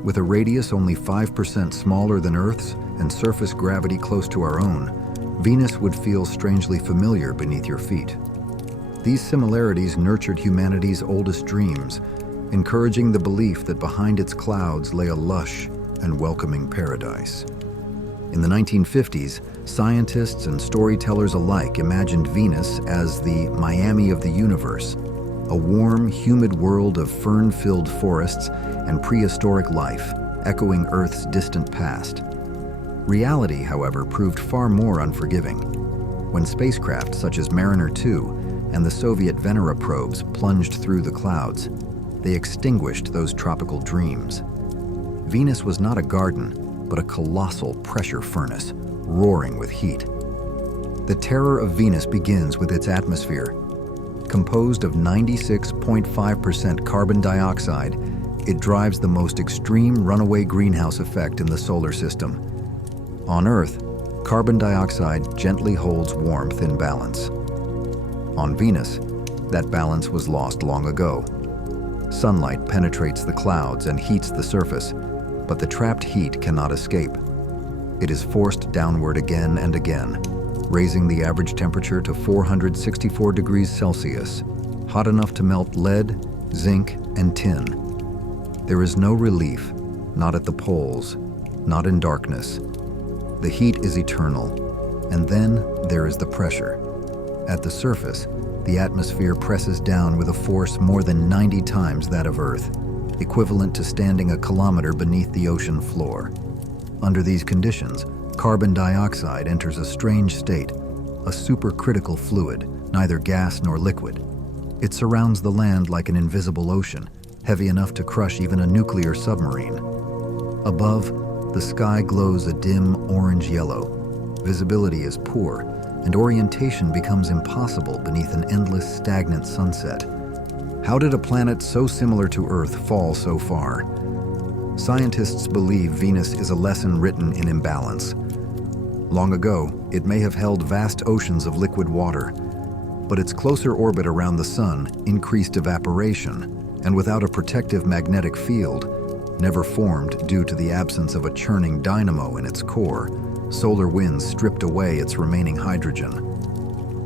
With a radius only 5% smaller than Earth's and surface gravity close to our own, Venus would feel strangely familiar beneath your feet. These similarities nurtured humanity's oldest dreams, encouraging the belief that behind its clouds lay a lush and welcoming paradise. In the 1950s, scientists and storytellers alike imagined Venus as the Miami of the universe, a warm, humid world of fern-filled forests and prehistoric life, echoing Earth's distant past. Reality, however, proved far more unforgiving. When spacecraft such as Mariner 2 and the Soviet Venera probes plunged through the clouds, they extinguished those tropical dreams. Venus was not a garden, but a colossal pressure furnace, roaring with heat. The terror of Venus begins with its atmosphere. Composed of 96.5% carbon dioxide, it drives the most extreme runaway greenhouse effect in the solar system. On Earth, carbon dioxide gently holds warmth in balance. On Venus, that balance was lost long ago. Sunlight penetrates the clouds and heats the surface, but the trapped heat cannot escape. It is forced downward again and again, raising the average temperature to 464 degrees Celsius, hot enough to melt lead, zinc, and tin. There is no relief, not at the poles, not in darkness. The heat is eternal, and then there is the pressure. At the surface, the atmosphere presses down with a force more than 90 times that of Earth, equivalent to standing a kilometer beneath the ocean floor. Under these conditions, carbon dioxide enters a strange state, a supercritical fluid, neither gas nor liquid. It surrounds the land like an invisible ocean, heavy enough to crush even a nuclear submarine. Above, the sky glows a dim orange-yellow. Visibility is poor, and orientation becomes impossible beneath an endless, stagnant sunset. How did a planet so similar to Earth fall so far? Scientists believe Venus is a lesson written in imbalance. Long ago, it may have held vast oceans of liquid water, but its closer orbit around the Sun increased evaporation, and without a protective magnetic field, never formed due to the absence of a churning dynamo in its core, solar winds stripped away its remaining hydrogen.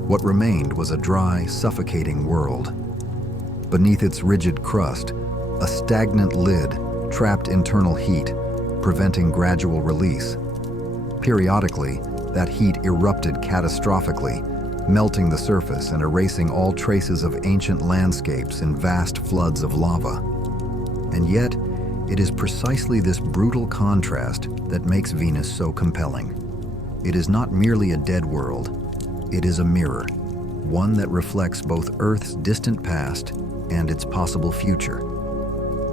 What remained was a dry, suffocating world. Beneath its rigid crust, a stagnant lid trapped internal heat, preventing gradual release. Periodically, that heat erupted catastrophically, melting the surface and erasing all traces of ancient landscapes in vast floods of lava. And yet, it is precisely this brutal contrast that makes Venus so compelling. It is not merely a dead world, it is a mirror, one that reflects both Earth's distant past and its possible future.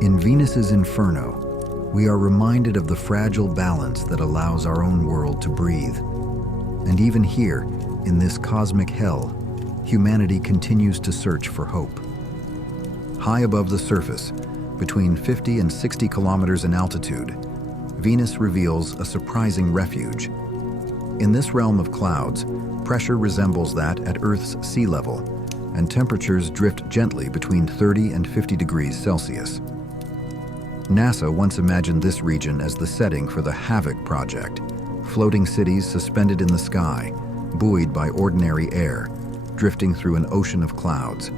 In Venus's inferno, we are reminded of the fragile balance that allows our own world to breathe. And even here, in this cosmic hell, humanity continues to search for hope. High above the surface, between 50 and 60 kilometers in altitude, Venus reveals a surprising refuge. In this realm of clouds, pressure resembles that at Earth's sea level, and temperatures drift gently between 30 and 50 degrees Celsius. NASA once imagined this region as the setting for the Havoc project, floating cities suspended in the sky, buoyed by ordinary air, drifting through an ocean of clouds.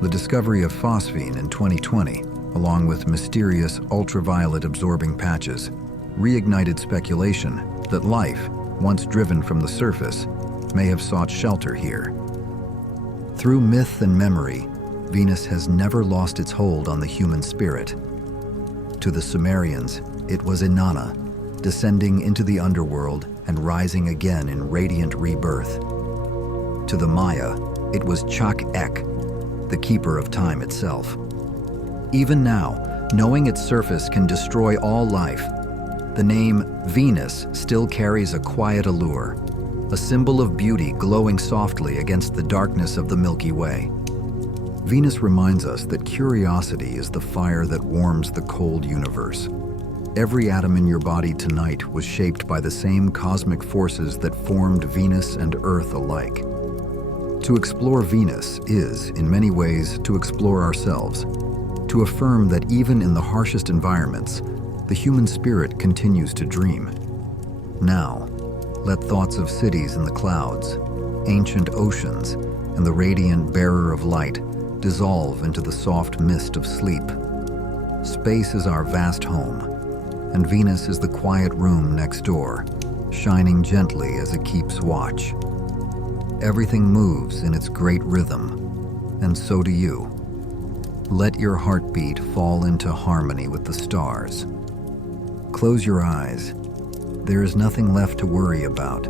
The discovery of phosphine in 2020, along with mysterious ultraviolet absorbing patches, reignited speculation that life, once driven from the surface, may have sought shelter here. Through myth and memory, Venus has never lost its hold on the human spirit. To the Sumerians, it was Inanna, descending into the underworld and rising again in radiant rebirth. To the Maya, it was Chak-Ek, the keeper of time itself. Even now, knowing its surface can destroy all life, the name Venus still carries a quiet allure, a symbol of beauty glowing softly against the darkness of the Milky Way. Venus reminds us that curiosity is the fire that warms the cold universe. Every atom in your body tonight was shaped by the same cosmic forces that formed Venus and Earth alike. To explore Venus is, in many ways, to explore ourselves, to affirm that even in the harshest environments, the human spirit continues to dream. Now, let thoughts of cities in the clouds, ancient oceans, and the radiant bearer of light dissolve into the soft mist of sleep. Space is our vast home, and Venus is the quiet room next door, shining gently as it keeps watch. Everything moves in its great rhythm, and so do you. Let your heartbeat fall into harmony with the stars. Close your eyes. there is nothing left to worry about.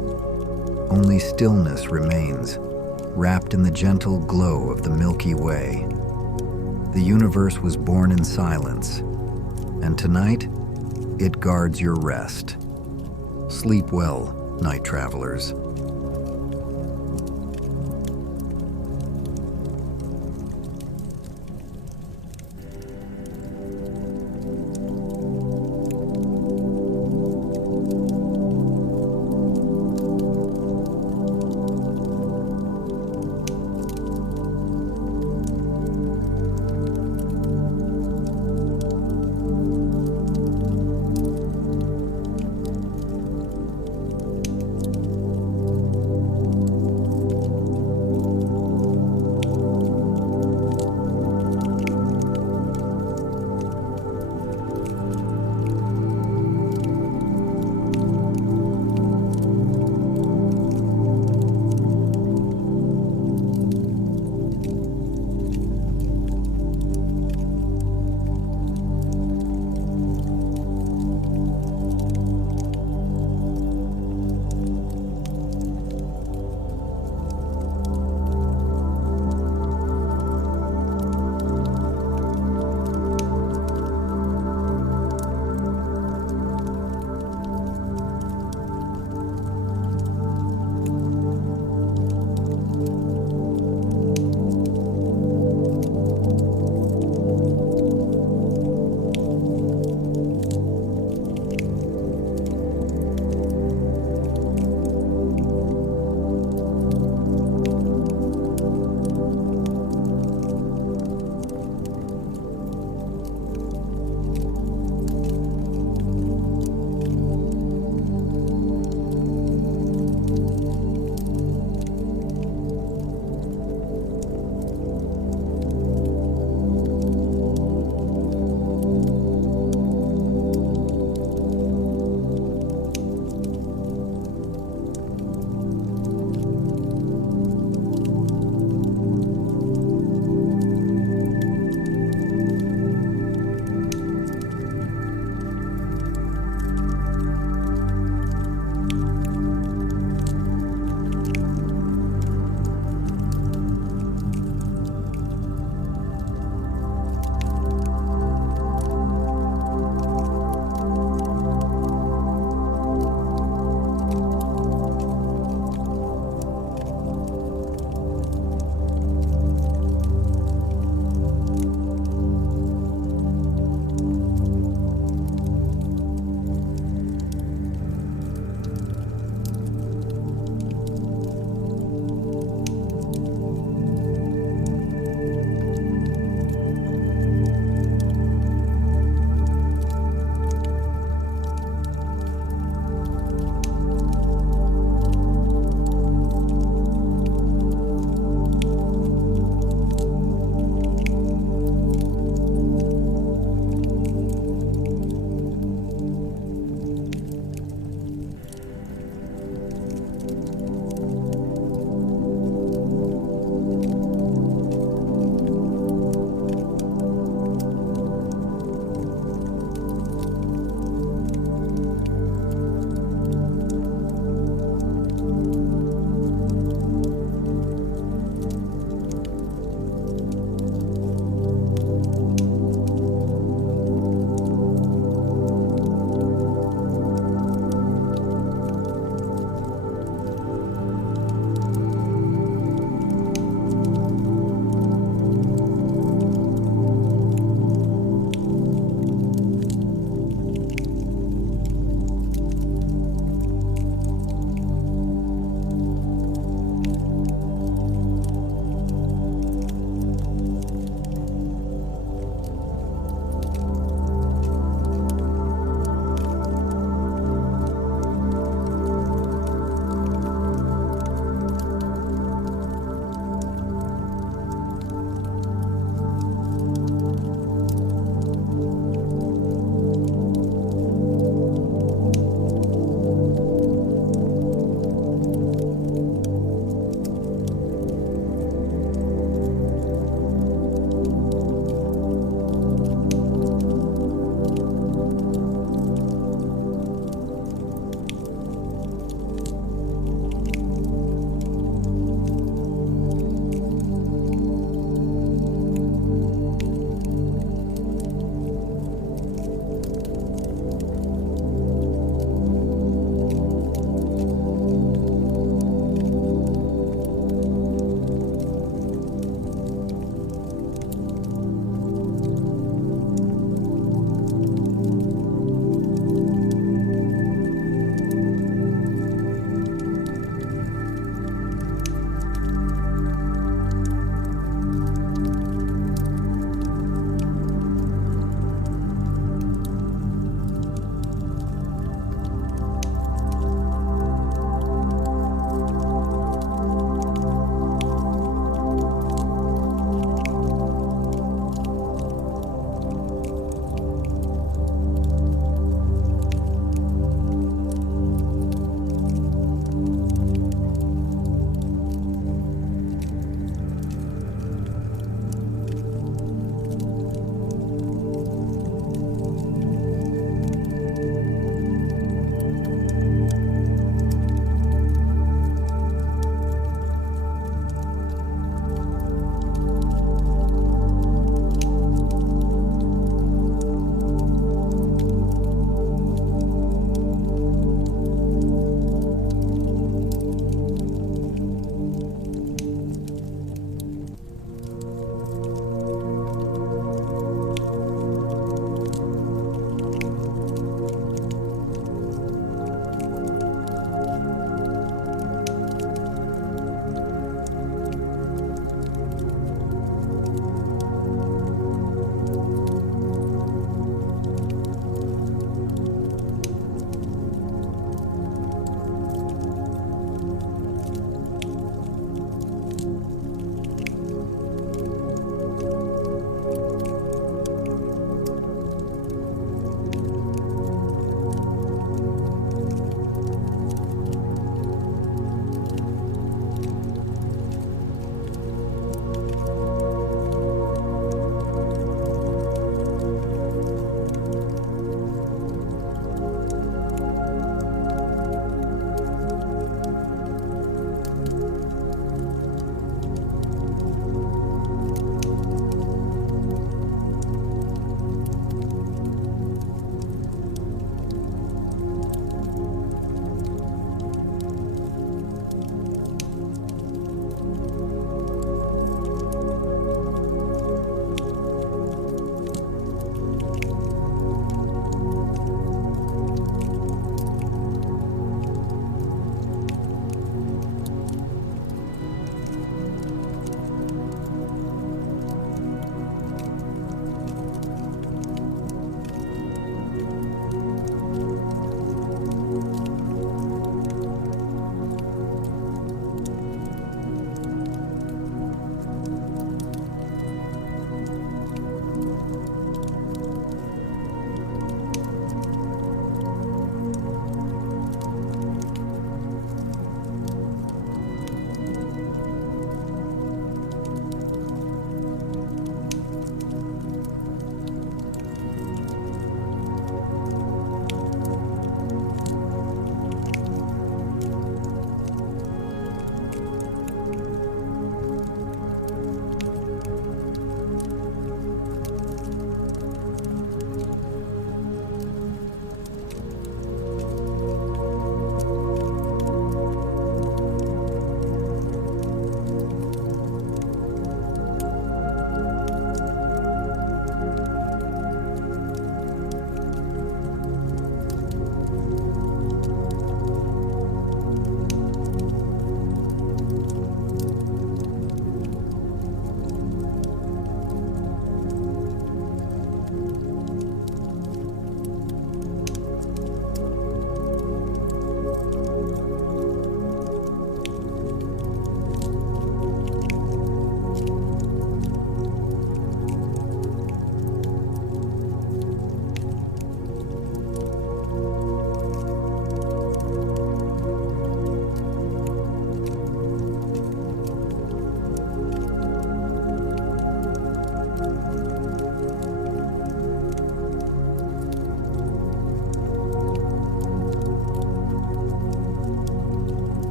Only stillness remains, wrapped in the gentle glow of the Milky Way. The universe was born in silence, and tonight, it guards your rest. Sleep well, night travelers.